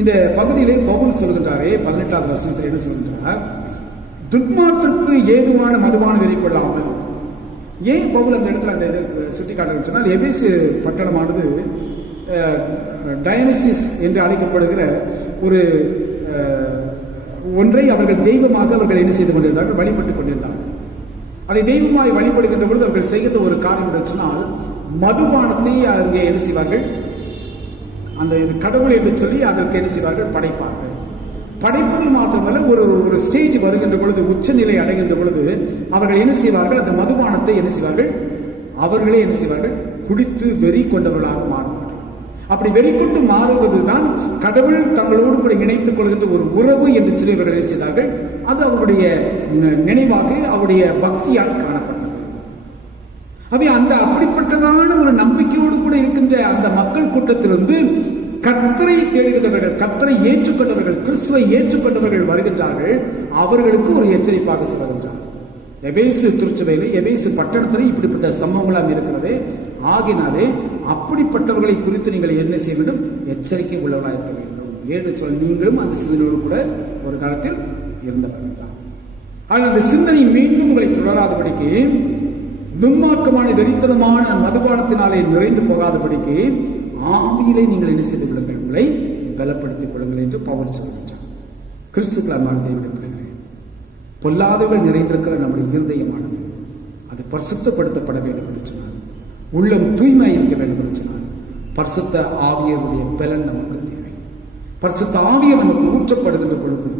இந்த பகுதியிலே பவுல் சொல்கின்றாரே 18வது வசனத்தில் என்ன சொல்கின்றார், துன்மார்க்கத்திற்கு ஏதுவான மதுவான வெறி கொள்ளாமல். ஏன் பவுல் அந்த இடத்துல அந்த சுட்டி காட்ட சொன்னால், எபேசு பட்டணமானது டயனிசிஸ் என்று அழைக்கப்படுகிற ஒரு ஒன்றை அவர்கள் தெய்வமாக அவர்கள் என்ன செய்து கொண்டிருந்தார்கள், வழிபட்டுக் கொண்டிருந்தார்கள். அதை தெய்வமாய் வழிபடுகின்ற பொழுது அவர்கள் செய்கின்ற ஒரு காரியம் சொன்னால், மதுபானத்தை அங்கே என்ன செய்வார்கள், அந்த இது கடவுள் என்று சொல்லி அதற்கு என்ன செய்வார்கள், படைப்பார்கள். படைப்பதில் மாத்திரமல்ல, ஒரு ஸ்டேஜ் வருகின்ற பொழுது, உச்சநிலை அடைகின்ற பொழுது அவர்கள் என்ன செய்வார்கள், அந்த மதுபானத்தை என்ன செய்வார்கள், அவர்களே என்ன செய்வார்கள், குடித்து வெறி கொண்டவர்களாக மாறுவார்கள். அப்படி வெறி கொண்டு மாறுவதுதான் கடவுள் தங்களோடு கூட இணைத்துக் கொள்கின்ற ஒரு உறவு என்று சொல்லி இவர்கள் என்ன செய்தார்கள். அது அவருடைய நினைவாக, அவருடைய பக்தியாக காணப்பட்டது. அவை அந்த அப்படிப்பட்டதான ஒரு நம்பிக்கையோடு கூட இருக்கின்ற அந்த மக்கள் கூட்டத்திலிருந்து கர்த்தரை தேடுகின்றவர்கள், கர்த்தரை ஏற்றுக்கொண்டவர்கள், கிறிஸ்துவை ஏற்றுக்கொண்டவர்கள் வருகின்றார்கள். அவர்களுக்கு ஒரு எச்சரிப்பாக சொல்கின்றார். எபேசு திருச்சபையிலே, எபேசு பட்டணத்திலே இப்படிப்பட்ட சம்பவங்களாம் இருக்கிறது. ஆகினாலே அப்படிப்பட்டவர்களை குறித்து நீங்கள் என்ன செய்ய வேண்டும், எச்சரிக்கை உள்ளவர்களாக இருக்க வேண்டும். ஏன்னு சொல், நீங்களும் அந்த சிந்தனையோடு கூட ஒரு காலத்தில் இருந்தவர்கள் தான். ஆனால் அந்த சிந்தனை மீண்டும் உங்களை தொடராதபடிக்கு, துன்மார்க்கமான வெறித்தனமான மதுபானத்தினாலே நிறைந்து போகாதபடிக்கு ஆவியிலே நீங்கள் என்ன செய்து கொள்ளுங்கள், உங்களை பலப்படுத்திக் கொள்ளுங்கள் என்று பவுல் சொல்கின்றார். கிறிஸ்துக்களான தேவனுடைய பிள்ளைகளே, பொல்லாதவர்கள் நிறைந்திருக்கிற நம்முடைய இருதயமானது அது பரிசுத்தப்படுத்தப்பட வேண்டும் என்று சொன்னார். உள்ளம் தூய்மை இருக்க வேண்டும் என்று சொன்னார். பரிசுத்த ஆவியருடைய பலன் நமக்கு தேவை. பரிசுத்த ஆவியர் நமக்கு ஊற்றப்படுகின்ற பொழுது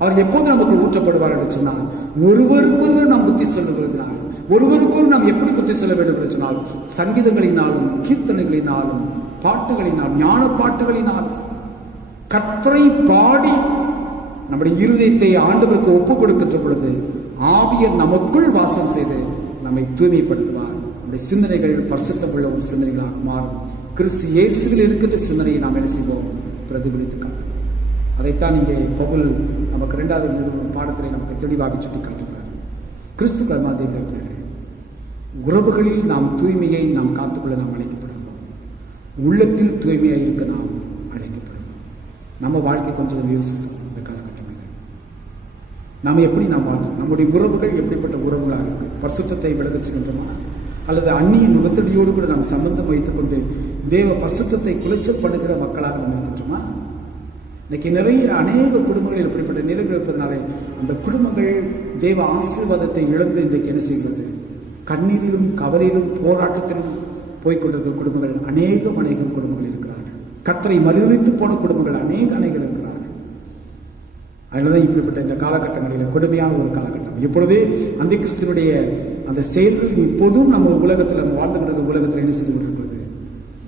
அவர் எப்போது நமக்கு ஊற்றப்படுவார் என்று சொன்னால், ஒருவருக்கொருவர் நாம் புத்தி சொல்லுகிறதுனால், ஒருவருக்கொரு நாம் எப்படி புத்தி சொல்ல வேண்டும் என்று சொன்னால், சங்கீதங்களினாலும் கீர்த்தனைகளினாலும் பாட்டுகளினால் ஞான பாட்டுகளினால் கர்த்தரை பாடி நம்முடைய இருதயத்தை ஆண்டவருக்கு ஒப்புக் கொடுக்கின்ற பொழுது ஆவியர் நமக்குள் வாசம் செய்து நம்மை தூய்மைப்படுத்துவார். நம்முடைய சிந்தனைகள் பரிசுத்தமுள்ள ஒரு சிந்தனைகளாக மாறும். கிறிஸ்து இயேசுவில் இருக்கின்ற சிந்தனையை நாம் என்ன செய்வோம்? பிரதிபலித்து காட்டுவோம். அதைத்தான் இங்கே பவுல் நமக்கு 2வது பாடத்திலே நமக்கு தெளிவாக சுட்டி காட்டுகிறார். கிறிஸ்து கர்மாதேவர்களே, உறவுகளில் நாம் தூய்மையை நாம் காத்துக்கொள்ள நாம் அழைக்கப்படுகிறோம். உள்ளத்தில் தூய்மையாக இருக்க நாம் அழைக்கப்படுகிறோம். நம்ம வாழ்க்கை கொஞ்சம் யோசிக்கிறோம். இந்த காலகட்டங்களில் நாம் எப்படி நாம் வாழ்றோம்? நம்முடைய உறவுகள் எப்படிப்பட்ட உறவுகளாக இருக்கு? பரிசுத்தத்தை விலகச்சுகின்றோமா? அல்லது அந்நிய நுகத்தடியோடு கூட நாம் சம்பந்தம் வைத்துக் கொண்டு தேவ பரிசுத்தத்தை குலைச்சல் பண்ணுகிற மக்களாக நாம் இருக்கின்றோமா? இன்னைக்கு அநேக குடும்பங்களில் இப்படிப்பட்ட நிலைகள் இருப்பதனாலே அந்த குடும்பங்கள் தேவ ஆசீர்வாதத்தை இழந்து இன்றைக்கு என்ன செய்கிறது? கண்ணீரிலும் கவலையிலும் போராட்டத்திலும் போய்கொண்டிருக்கிற குடும்பங்கள் அநேக குடும்பங்கள் இருக்கிறார்கள். கர்த்தரை மறுதலித்து போன குடும்பங்கள் அநேக இருக்கிறார்கள். அதனாலதான் இப்படிப்பட்ட இந்த காலகட்டங்களில் கொடுமையான ஒரு காலகட்டம். இப்பொழுதே அந்த கிறிஸ்துவனுடைய அந்த செயல்கள் இப்போதும் நம்ம உலகத்தில் நம்ம வாழ்ந்துகிற உலகத்தில் என்ன செய்து கொண்டிருக்கிறது?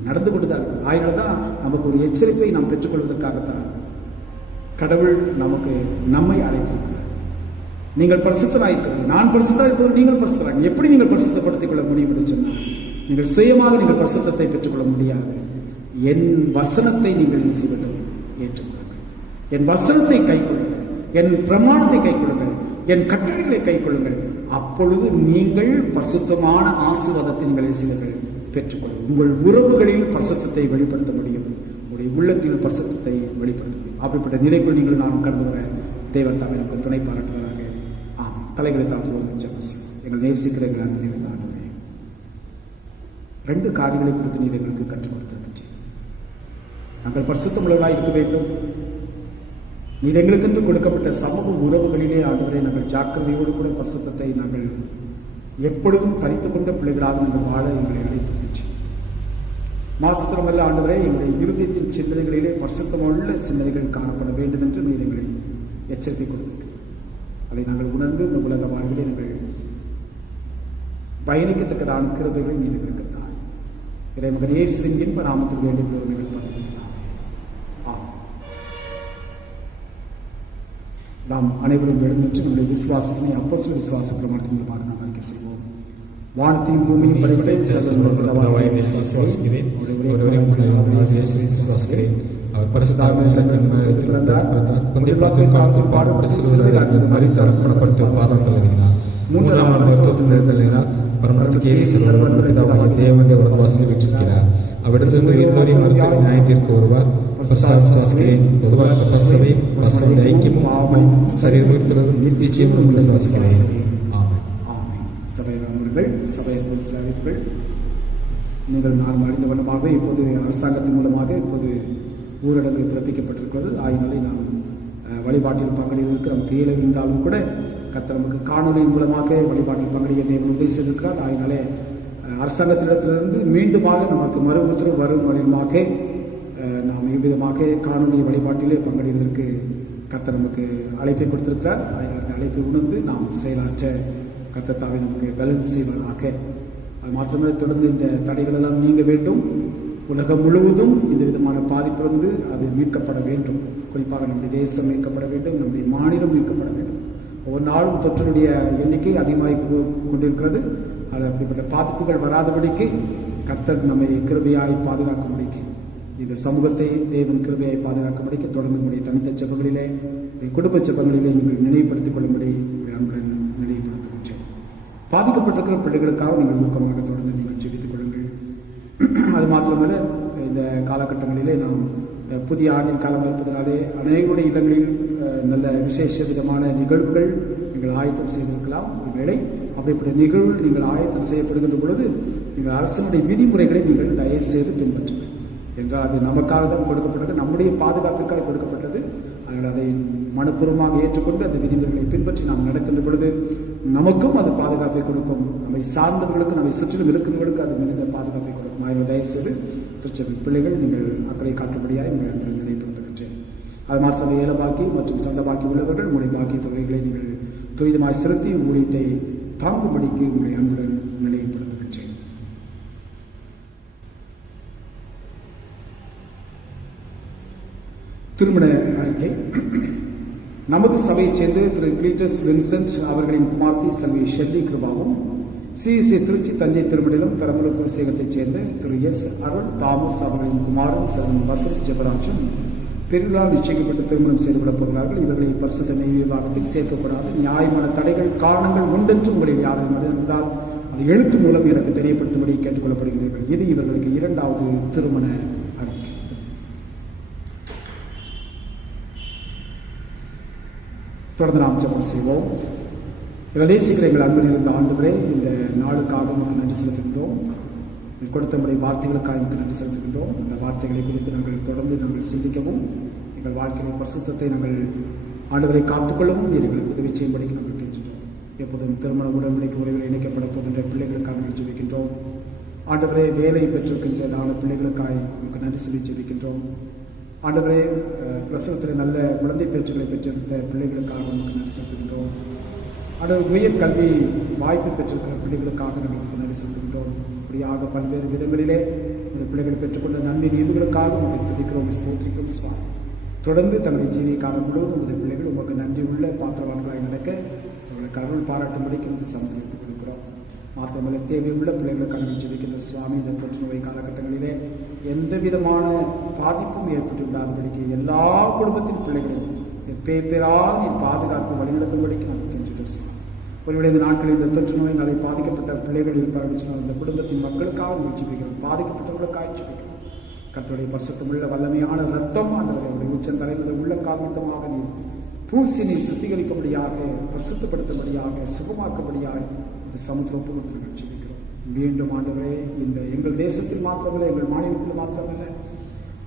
நடந்து கொண்டுதான் இருக்கிறது. அதனாலதான் நமக்கு ஒரு எச்சரிப்பை நாம் பெற்றுக்கொள்வதற்காகத்தான் கடவுள் நம்மை அழைத்திருக்கிறார். நீங்கள் பரிசுத்தராயிருக்கிறது, நான் பரிசுத்தராக இருப்பது நீங்கள் பரிசுத்தராக. எப்படி நீங்கள் பரிசுத்தப்படுத்திக் கொள்ள முடியும் என்று சொன்னால், நீங்கள் சுயமாக நீங்கள் பரிசுத்தத்தை பெற்றுக்கொள்ள முடியாது. என் வசனத்தை நீங்கள் என்ன செய்ய வேண்டும்? ஏற்றுக்கொள்ளுங்கள். என் வசனத்தை கைக்கொள்ளுங்கள், என் பிரமாணத்தை கைக்கொள்ளுங்கள், என் கட்டளைகளை கைக்கொள்ளுங்கள். அப்பொழுது நீங்கள் பரிசுத்தமான ஆசீர்வாதத்தை நீங்கள் என்ன செய்வீர்கள்? பெற்றுக்கொள்ளுங்கள். உங்கள் உறவுகளில் பரிசுத்தத்தை வெளிப்படுத்த முடியும். உங்களுடைய உள்ளத்தில் பரிசுத்தத்தை வெளிப்படுத்த முடியும். அப்படிப்பட்ட நிலைக்குள் நீங்கள் நான் கடந்து வர தேவன் தாமே நமக்கு துணை பாராட்டுவதாக. தலைகளை தாழ்த்துவோம். எங்கள் நேசிக்கிற எங்கள் அன்பின் ஆண்டவரே, 2 காரியங்களை குறித்து நீர் எங்களுக்கு கற்றுக் கொடுத்திருக்கின்றீர். நாங்கள் பரிசுத்தமுள்ளவர்களாக இருக்க வேண்டும். நீர் எங்களுக்கென்று கொடுக்கப்பட்ட சமூக உறவுகளிலே ஆண்டவரே நாங்கள் ஜாக்கிரதையோடு கூட பரிசுத்தத்தை நாங்கள் எப்பொழுதும் தரித்துக் கொண்ட பிள்ளைகளாக நாங்கள் வாழ எங்களை அழைத்திருக்கின்றீர். மாத்திரமல்ல ஆண்டவரே, எங்களுடைய இருதயத்தின் சிந்தனைகளிலே பரிசுத்தமுள்ள சிந்தனைகள் காணப்பட வேண்டும் என்று நீர் எங்களை எச்சரிக்கை கொடுத்திருக்கிறீர். அதை நாங்கள் உணர்ந்து இந்த உலக வாழ்விலே நாங்கள் பயணிக்கத்தக்கதான கிருபைகளை நீர் எங்களுக்கு தார். இறைமகன் இயேசுவின் இன்ப நாமத்தில் வேண்டிய பெருமைகள் பகிர்ந்துள்ளோம். நாம் அனைவரும் எழுந்து நம்முடைய விசுவாசத்தினை அப்போஸ்தல விசுவாச பிரமாணத்தின் மூலமாக நாம் அறிக்கை செய்வோம். வானத்தையும் பூமியும் படைத்த சர்வவல்லவராகிய விசுவாசிக்கிறேன். அவர் பரிசுத்தாவியானவரால் பிறந்தார். பொந்திய காலத்தில் பாடுபட்டு சிலுவையில் மரித்தார், அர்ப்பணப்பட்டு பாதம் தழுவினார். 3ஆம் நாள் மருத்துவத்தினால் பரமத்துக்கு ஏறி சர்வவல்லவராகிய தேவனுடைய வலதுபார்சை வீற்றிருக்கிறார். அவ்விடத்திலிருந்து உயிர்த்தோரையும் மறுத்தோரை நியாயத்திற்கு வருவார். பொதுவாக பரிசுத்தவை ஐக்கியமும் ஆவலும் சரீரத்திலும் நித்திய ஜீவனும் விசுவாசிக்கிறேன். சபையர்கள் சிலாவிகள், நீங்கள் நான் அறிந்த வண்ணமாக இப்போது அரசாங்கத்தின் மூலமாக இப்போது ஊரடங்கு பிறப்பிக்கப்பட்டிருக்கிறது. ஆயினாலே நாம் வழிபாட்டில் பங்கெடுப்பதற்கு நமக்கு இயலவிருந்தாலும் கூட கர்த்தர் நமக்கு காணொலியின் மூலமாக வழிபாட்டில் பங்கெடுக்க தேவன் உதவி செய்திருக்கிறார். ஆயினாலே அரசாங்கத்திடத்திலிருந்து மீண்டுமாக நமக்கு மறு உத்தரவு வரும் வழியுமாக நாம் இவ்விதமாக காணொலி வழிபாட்டிலே பங்கெடுப்பதற்கு கர்த்தர் நமக்கு அழைப்பை கொடுத்திருக்கிறார். அந்த அழைப்பை உணர்ந்து நாம் செயலாற்ற கர்த்தர் தாமே நமக்கு பலன் செய்வதாக. அது மாத்திரமே தொடர்ந்து இந்த தடைகள் எல்லாம் நீங்க வேண்டும். உலகம் முழுவதும் இந்த விதமான பாதிப்பிலிருந்து அது மீட்கப்பட வேண்டும். குறிப்பாக நம்முடைய தேசம் மீட்கப்பட வேண்டும், நம்முடைய மாநிலம் மீட்கப்பட வேண்டும். ஒவ்வொரு நாளும் தொற்றினுடைய எண்ணிக்கை அதிகமாகி கொண்டிருக்கிறது. அது அப்படிப்பட்ட பாதிப்புகள் வராதபடிக்கு கர்த்தர் நம்மை கிருபையாய் பாதுகாக்கும்படிக்கு, இந்த சமூகத்தை தேவன் கிருபையாய் பாதுகாக்கும்படிக்கு தொடர்ந்து நம்முடைய தனித்த ஜெபங்களிலே, குடும்ப ஜெபங்களிலே நீங்கள் நினைவுபடுத்திக் கொள்ளும்படி அன்புடன் நினைவுபடுத்துகின்றேன். பாதிக்கப்பட்டிருக்கிற பிள்ளைகளுக்காக நீங்கள் ஊக்கமாக தொடர்ந்து நீங்கள் ஜெபித்துக் கொள்ளுங்கள். அது மாத்திரமல்ல, இந்த காலகட்டங்களிலே நாம் புதிய ஆண்டின் காலம் இருப்பதனாலே அநேகருடைய இல்லங்களில் நல்ல விசேஷ விதமான நிகழ்வுகள் நீங்கள் ஆயத்தம் செய்திருக்கலாம். ஒருவேளை அப்படிப்பட்ட நிகழ்வு நீங்கள் ஆயத்தம் செய்யப்படுகின்ற பொழுது நீங்கள் அரசனுடைய விதிமுறைகளை நீங்கள் தயவு செய்து பின்பற்றுங்கள். என்றால் அது நமக்காக தான் கொடுக்கப்பட்டது, நம்முடைய பாதுகாப்புக்காக கொடுக்கப்பட்டது. அதனால் அதை மனப்பூர்வமாக ஏற்றுக்கொண்டு அந்த விதிமுறைகளை பின்பற்றி நாம் நடக்கின்ற பொழுது நமக்கும் அது பாதுகாப்பை கொடுக்கும். நம்மை சார்ந்தவர்களுக்கும் நம்மை சுற்றிலும் இருக்கிறவர்களுக்கு அது மிகுந்த பாதுகாப்பை கொடுக்கும். ஆயிரம் தயவுசெய்து திருச்சபை பிள்ளைகள் நீங்கள் அக்கறை காட்டும்படியாக நீங்கள் நினைப்படுத்துகின்றேன். அது மாத்திரம் ஏல பாக்கி மற்றும் சொந்த பாக்கி உள்ளவர்கள் உங்களுடைய பாக்கிய தொகைகளை நீங்கள் துரிதமாய் செலுத்தி ஊழியத்தை தாங்கும்படிக்கு உங்களுடைய அன்புடன் நினைப்படுத்துகின்றேன். திருமண அறிக்கை. நமது சபையைச் சேர்ந்து திரு கிளீட்டஸ் வின்சென்ட் அவர்களின் குமார்த்தி செல்வி ஷெல்லி கிருபாவும், சிஎஸ்ஐ திருச்சி தஞ்சை திருமணிலும் பெரம்பலூர் குலசேகரத்தைச் சேர்ந்த திரு எஸ் அருள் தாமஸ் அவர்களின் குமாரன் செல்வன் வசந்த் ஜெபராஜும் பெருநாள் நிச்சயிக்கப்பட்டு திருமணம் செய்து கொள்ளப் போகிறார்கள். இவர்களை பரிசுத்த நெய் விவாகத்தில் சேர்க்கப்படாது நியாயமான தடைகள் காரணங்கள் உண்டென்று உங்களில் யாரும் இருந்தால் அது எழுத்து மூலம் எனக்கு தெரியப்படுத்தும்படி கேட்டுக்கொள்ளப்படுகிறீர்கள். இது இவர்களுக்கு இரண்டாவது திருமண அறிக்கை. தொடர்ந்து நாம் ஜெபம் செய்வோம். நேசிக்கிற எங்கள் அன்பில் இருந்த ஆண்டவரே, இந்த நாளுக்காக நமக்கு நன்றி செலுத்துகின்றோம். கொடுத்த முறை வார்த்தைகளுக்காக நமக்கு நன்றி செலுத்துகின்றோம். அந்த வார்த்தைகளை குறித்து நாங்கள் தொடர்ந்து நாங்கள் சிந்திக்கவும், எங்கள் வாழ்க்கையின் பரிசுத்தத்தை நாங்கள் ஆண்டவரை காத்துக்கொள்ளவும் எங்களுக்கு உதவி செய்யும்படிக்கு நாங்கள் கேட்கின்றோம். எப்போதும் திருமண உடன்படிக்கை உறவில் இணைக்கப்பட போகின்ற பிள்ளைகளுக்காக நாங்கள் ஜெபிக்கின்றோம். ஆண்டவரே, வேலை பெற்றிருக்கின்ற 4 பிள்ளைகளுக்காக நமக்கு நன்றி சொல்லி ஜெபிக்கின்றோம். ஆண்டவரே, பிரசவத்தில் நல்ல குழந்தை பேச்சுகளை பெற்றிருந்த பிள்ளைகளுக்காக நமக்கு நன்றி செலுத்துகின்றோம். ஆண்டவர், உயர் கல்வி வாய்ப்பு பெற்றிருக்கிற பிள்ளைகளுக்காக நமக்கு நன்றி செலுத்துகின்றோம். இப்படியாக பல்வேறு விதங்களிலே இந்த பிள்ளைகள் பெற்றுக்கொண்ட நன்மை நீவுகளுக்காக நமக்கு துதிக்கிறோம், ஸ்தோத்திரிக்கிறோம் சுவாமி. தொடர்ந்து தங்களுடைய ஜீவிய காலம் முழுவதும் இந்த பிள்ளைகள் உமக்கு நன்றி உள்ள பாத்திரவான்களாய் நடக்க அவர்களுக்கு அருள் பாராட்டும்படிக்கு வந்து சமர்ப்பித்துக் கொடுக்கிறோம். மாத்திரமல்ல, தேவையுள்ள பிள்ளைகளுக்காக ஜெபிக்கின்ற சுவாமி, இந்த தொற்று நோய் காலகட்டங்களிலே எந்த விதமான பாதிப்பும் ஏற்பட்டு விடாதபடிக்கு எல்லா குடும்பத்தின் பிள்ளைகளும் பேரால் நீ பாதுகாப்பு வழிநடத்தும்படிக்கு நமக்கு கெஞ்சிட்டு சுவாமி. ஒருவேளை இந்த நாட்களில் இந்த தொற்று நோயினாலே பாதிக்கப்பட்ட பிள்ளைகள் இருப்பார்கள் சொன்னால் அந்த குடும்பத்தின் மக்களுக்காக ஜெபிக்கிறோம், பாதிக்கப்பட்டவர்களுக்காக ஜெபிக்கிறோம். கர்த்தருடைய பரிசுத்தமுள்ள வல்லமையான ரத்தம் ஆண்டவருடைய உச்சம் தலைமுதல் உள்ள காரணமாக நீ பூசி நீ சுத்திகரிக்கும்படியாக, பரிசுத்தப்படுத்தும்படியாக, சுகமாக்கும்படியாக சமுத்திரத்தில் ஜெபிக்கிறோம். மீண்டும் ஆண்டவரே, இந்த எங்கள் தேசத்தில் மாத்திரமல்ல, எங்கள் மாநிலத்தில் மாத்திரமல்ல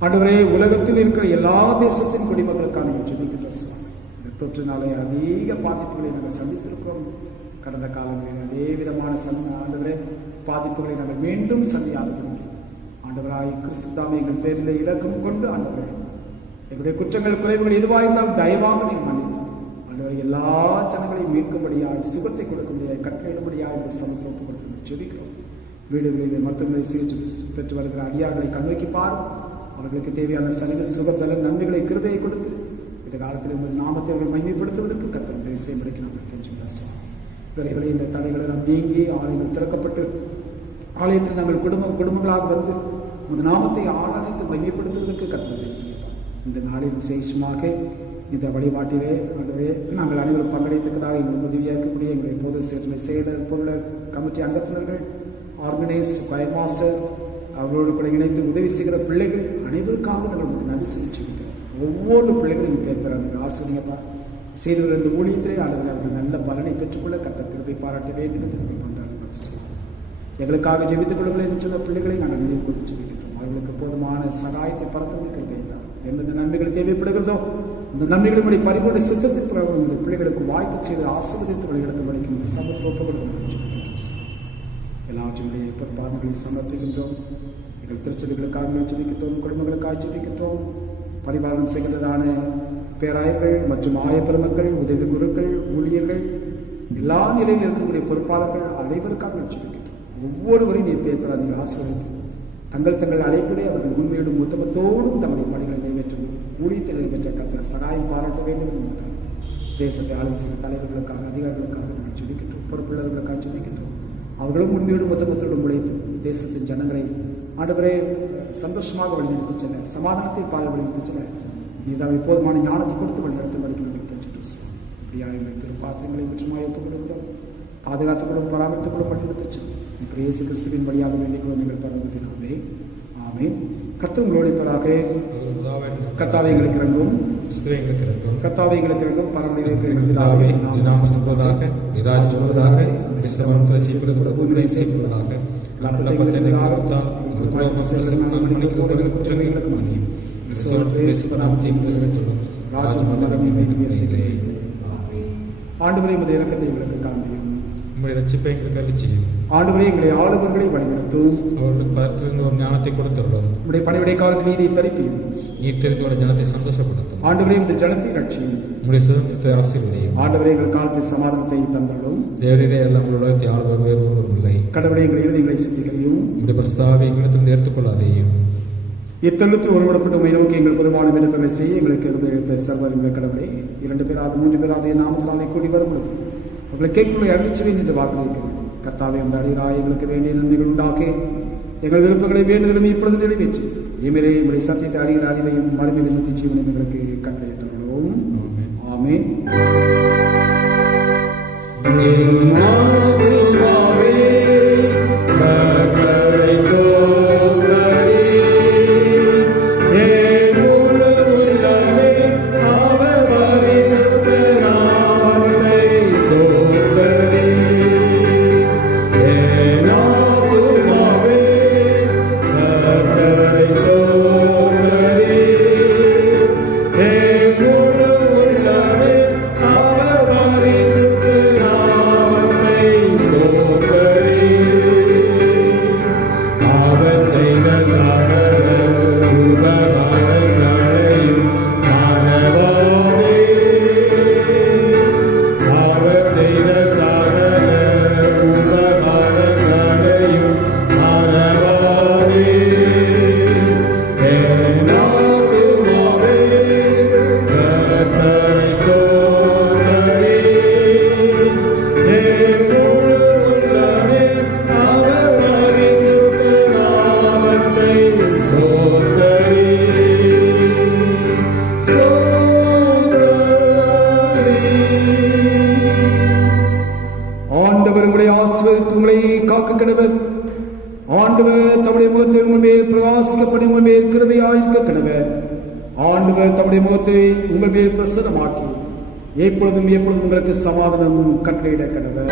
ஆண்டவரே, உலகத்தில் இருக்கிற எல்லா தேசத்தின் குடிமக்களுக்காக நீங்கள் ஜெபிக்கின்ற சுவாமி. இந்த தொற்றினாலே அதிக பாதிப்புகளை நாங்கள் சந்தித்திருக்கிறோம். கடந்த காலங்களில் அதே விதமான ஆண்டவரே பாதிப்புகளை நாங்கள் மீண்டும் சந்தியாதபடி ஆண்டவராய் கிறிஸ்து தாமே எங்கள் பேரில் இரக்கம் கொண்டு ஆண்டவரே, எங்களுடைய குற்றங்கள் குறைவுகள் எதுவாக இருந்தாலும் தயவாக நீர் மன்னித்து ஆண்டவரை எல்லா ஜனங்களையும் மீட்கும்படியாய், சுகத்தை கொடுக்கும்படியாய், கட்டளையிடும்படியாய் இந்த சமத்துவத்தை கொடுத்து ஜெபிக்கிறோம். வீடுகளில் மருத்துவங்களை சிகிச்சை பெற்று வருகிற அடியார்களை கண்ணோக்கி பாரும். அவர்களுக்கு தேவையான சரீர சுகபல நன்மைகளை கிருபையை கொடுத்து இந்த காலத்தில் உங்கள் நாமத்தை அவர்கள் மகிமைப்படுத்துவதற்கு கர்த்தர் செய்யும்படிக்கு நாங்கள் கெஞ்சுகிறோம் சுவாமி. இவர்களை இந்த தடைகளை நாம் நீங்கி ஆலயங்கள் திறக்கப்பட்டு ஆலயத்தில் நாங்கள் குடும்பங்களாக வந்து உங்கள் நாமத்தை ஆராதித்து மகிமைப்படுத்துவதற்கு கர்த்தர் செய்வார். இந்த நாளில் விசேஷமாக இந்த வழிபாட்டிலே ஆண்டவரே நாங்கள் அனைவரும் பங்கெடுத்துக்கிறதாக எங்களுக்கு உதவியாக இருக்கக்கூடிய எங்களுடைய பொது செயலர் பொருளர் கமிட்டி அங்கத்தினர்கள், ஆர்கனைஸ்ட் கொயர் மாஸ்டர், அவர்களோடு கூட இணைந்து உதவி செய்கிற பிள்ளைகள் அனைவருக்காக நாங்கள் உங்களுக்கு நன்றி செலுத்திக்கிறோம். ஒவ்வொரு பிள்ளைகளும் பேர் ஆசிரியப்பா செய்து இந்த ஊழியத்திலே ஆளுநர் அவர்கள் நல்ல பலனை பெற்றுக்கொள்ள கர்த்தர் கிருபை பாராட்ட வேண்டும் என்று நாங்கள் கொண்டாடுகிறோம். எங்களுக்காக ஜெபித்துக் கொள்ளுங்கள் என்று சொன்ன பிள்ளைகளை நாங்கள் நினைவு கொண்டு ஜெபிக்கின்றோம். அவர்களுக்கு போதுமான சகாயத்தை பரத்துவதற்கு வைத்தார். எந்தெந்த நன்மைகள் தேவைப்படுகிறதோ அந்த நன்மைகளுடைய பரிபூர்ண சித்தத்தின் பிரகாரம் இந்த பிள்ளைகளுக்கு வாய்க்கு செய்து ஆசீர்வதித்து வழிநடத்த வரைக்கும் இந்த சமத்துவப்படுத்த எல்லாவற்றையுடைய பொறுப்பாளர்களை சமர்ப்பிக்கின்றோம். எங்கள் திருச்சபைகளுக்காக ஜெபிக்கின்றோம், குடும்பங்களுக்காக ஜெபிக்கின்றோம். பரிபாலனம் செய்கின்றதான பேராயர்கள் மற்றும் ஆயப்பெருமக்கள், உதவி குருக்கள், ஊழியர்கள், எல்லா நிலையில் இருக்கக்கூடிய பொறுப்பாளர்கள் அனைவருக்காக ஜெபிக்கின்றோம். ஒவ்வொருவரையும் நீ பேப்பரா நீங்கள் ஆசீர்வதித்து தங்கள் அழைப்பிலே அவர்கள் உண்மையோடும் உத்தமத்தோடும் தங்களுடைய பணிகளை நிறைவேற்றும் ஊழியத்தை நிறைவேற்ற கர்த்தர் சகாயம் பாராட்ட வேண்டும் என்று தேசத்தை ஆளுமை செய்த தலைவர்களுக்காக, அதிகாரிகளுக்காக நாங்கள் ஜெபிக்கின்றோம். பொறுப்புள்ளவர்களுக்காக ஜெபிக்கின்றோம். அவர்களும் உண்மையோடும் உத்தமத்தோடும் உழைத்து தேசத்தின் ஜனங்களை ஆண்டவரே சந்தோஷமாக வழிநடத்தி செல்ல, சமாதானத்தை பாதை வழிநடத்தி செல்ல நீதான் எப்போதுமான ஞானத்தை கொடுத்து வழிநடத்த வழிநடத்தி இப்படியா எங்கள் திருப்பாத்திரங்களை முற்றுமாய் ஒப்புக் கொடுக்கிறோம். பாதுகாத்துக்கூடும், பராமரித்துக்கூடும் வழிநடத்தி செல்லும். இப்படி இயேசு கிறிஸ்துவின் வழியாக வேண்டிக்கிறோம் எங்கள் பரவத்தினாலே. ஆமென். கர்த்தர் உங்களோடு இருப்பதாக. கர்த்தாவே எங்களுக்கு இறங்கும், கர்த்தாவே எங்களுக்கு இறங்கும், பரவலிலே பிதாவே நாமம் சொல்வதாக, நீராஜ் சொல்வதாக, விஸ்வமந்திர சீக்கிரத்தோட பூமியை செய்வதாக, லப்பத்தனை ஆரம்பத்தா குற்றங்களுக்கு மன்னியும். ராஜ்யம் மன்னரும் இருக்கிறேன். ஆண்டவரே உமது இரக்கத்தை எங்களுக்கு காண்பியும். உங்களுடைய ரட்சிப்பை எங்களுக்கு அருளி செய்யும். ஆண்டவரே எங்களை ஆளுநர்களை வழிநடத்தும். அவர்களுக்கு பார்த்திருந்த ஒரு ஞானத்தை கொடுத்துள்ளோம். உடைய பணிவிடை காலத்தில் நீரை தரிப்பியும். நீர் தெரிந்தோட ஜனத்தை சந்தோஷப்படுத்தும். ஆண்டவரே இந்த ஜனத்தை ரட்சியும். உங்களுடைய சுதந்திரத்தை ஆசீர்வதியும். ஆண்டவரே எங்கள் காலத்தில் சமாதானத்தை தந்தள்ளும். தேவரே எல்லாம் உலகத்தை ஆளுவர் வேறு ஒருவரும் இல்லை. கடவுளை எங்கள் இருதயங்களை சுத்திகரியும். உங்களுடைய பிரஸ்தாவை எங்களிடத்திலிருந்து எடுத்துக்கொள்ளாதையும். இத்தொழுத்தில் ஒருவடப்பட்டு உண்மை நோக்கி எங்கள் பொதுவான விண்ணப்பங்களை செய்ய எங்களுக்கு எடுத்த சர்வரின் கடவுளே 2 பேராது 3 பேராது நாமத்தினாலே கூடி வரும்பொழுது உங்களை கேட்குள்ள அறிவிச்சவை என்று வாக்களிக்கிறது. கர்த்தாவே அந்த அடிராய் எங்களுக்கு வேண்டிய நன்மைகள் உண்டாக்கி எங்கள் விருப்பங்களை வேண்டுதலும் இப்பொழுது நிறைவேற்றி எமிரே எங்களுடைய சத்தியத்தை அறிகிற அறிவையும் மறுமை நிறுத்தி ஜீவனையும் எங்களுக்கு கட்டளையிட்டுள்ளோம். ஆமென். ஆண்டவர் தம்முடைய முகத்தை உங்கள் மேல் பிரகாசிக்கப்படி உங்கள் மேல் கிருபையாயிருக்க கடவர். ஆண்டவர் தம்முடைய முகத்தை உங்கள் மேல் பிரசன்னமாக்கி எப்பொழுதும் உங்களுக்கு சமாதானம் கட்டளையிட கடவர்.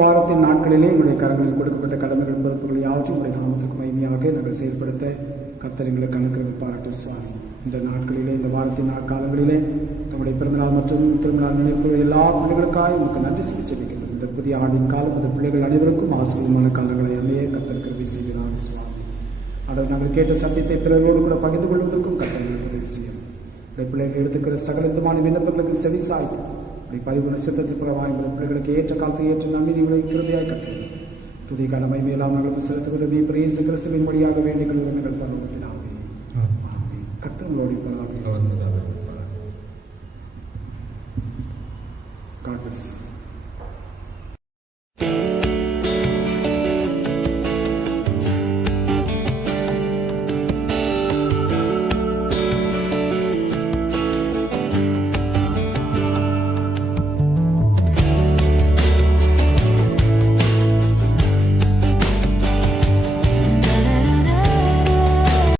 வாரத்தின் நாட்களிலே எங்களுடைய கரங்களில் கொடுக்கப்பட்ட கடமைகள் பொறுப்புகளை யாவற்றும் உடைய நாமத்திற்கு மகிமையாக நாங்கள் செயல்படுத்த கர்த்தர் எங்களுக்கு அனுக்கிரகம் பாராட்டு சுவாமி. இந்த நாட்களிலே இந்த வாரத்தின் நாட்காலங்களிலே தம்முடைய பிறந்தநாள் மற்றும் திருமணநாள் நினைப்பு எல்லா பிள்ளைகளுக்காக உங்களுக்கு நன்றி செலுத்திருக்கின்றோம். இந்த புதிய ஆண்டின் காலம் அந்த பிள்ளைகள் அனைவருக்கும் ஆசீர்வாதமான காலங்களை அல்லையே கர்த்தர் கிருபை செய்கிறார் சுவாமி. ஆனால் நாங்கள் கேட்ட சத்தியத்தை பிறரோடு கூட பகிர்ந்து கொள்வதற்கும் கர்த்தர் உதவி செய்யும். இந்த பிள்ளைகள் எடுத்துக்கிற சகலத்துமான விண்ணப்பங்களுக்கு செவி சாய்த்து பதிவுள்ள சித்தத்தில் புறவாய் பிள்ளைகளுக்கு ஏற்ற காலத்தை ஏற்ற நம்பிக்கைகளை கிருபையாய் கட்டளை துதி கடமை மேலாம் நாங்கள் செலுத்துகிறது பிரேசு கிறிஸ்துவின் மொழியாக வேண்டிய நிகழ்வுகள் பரவாயில்லை. கர்த்தர்களோடு God bless you.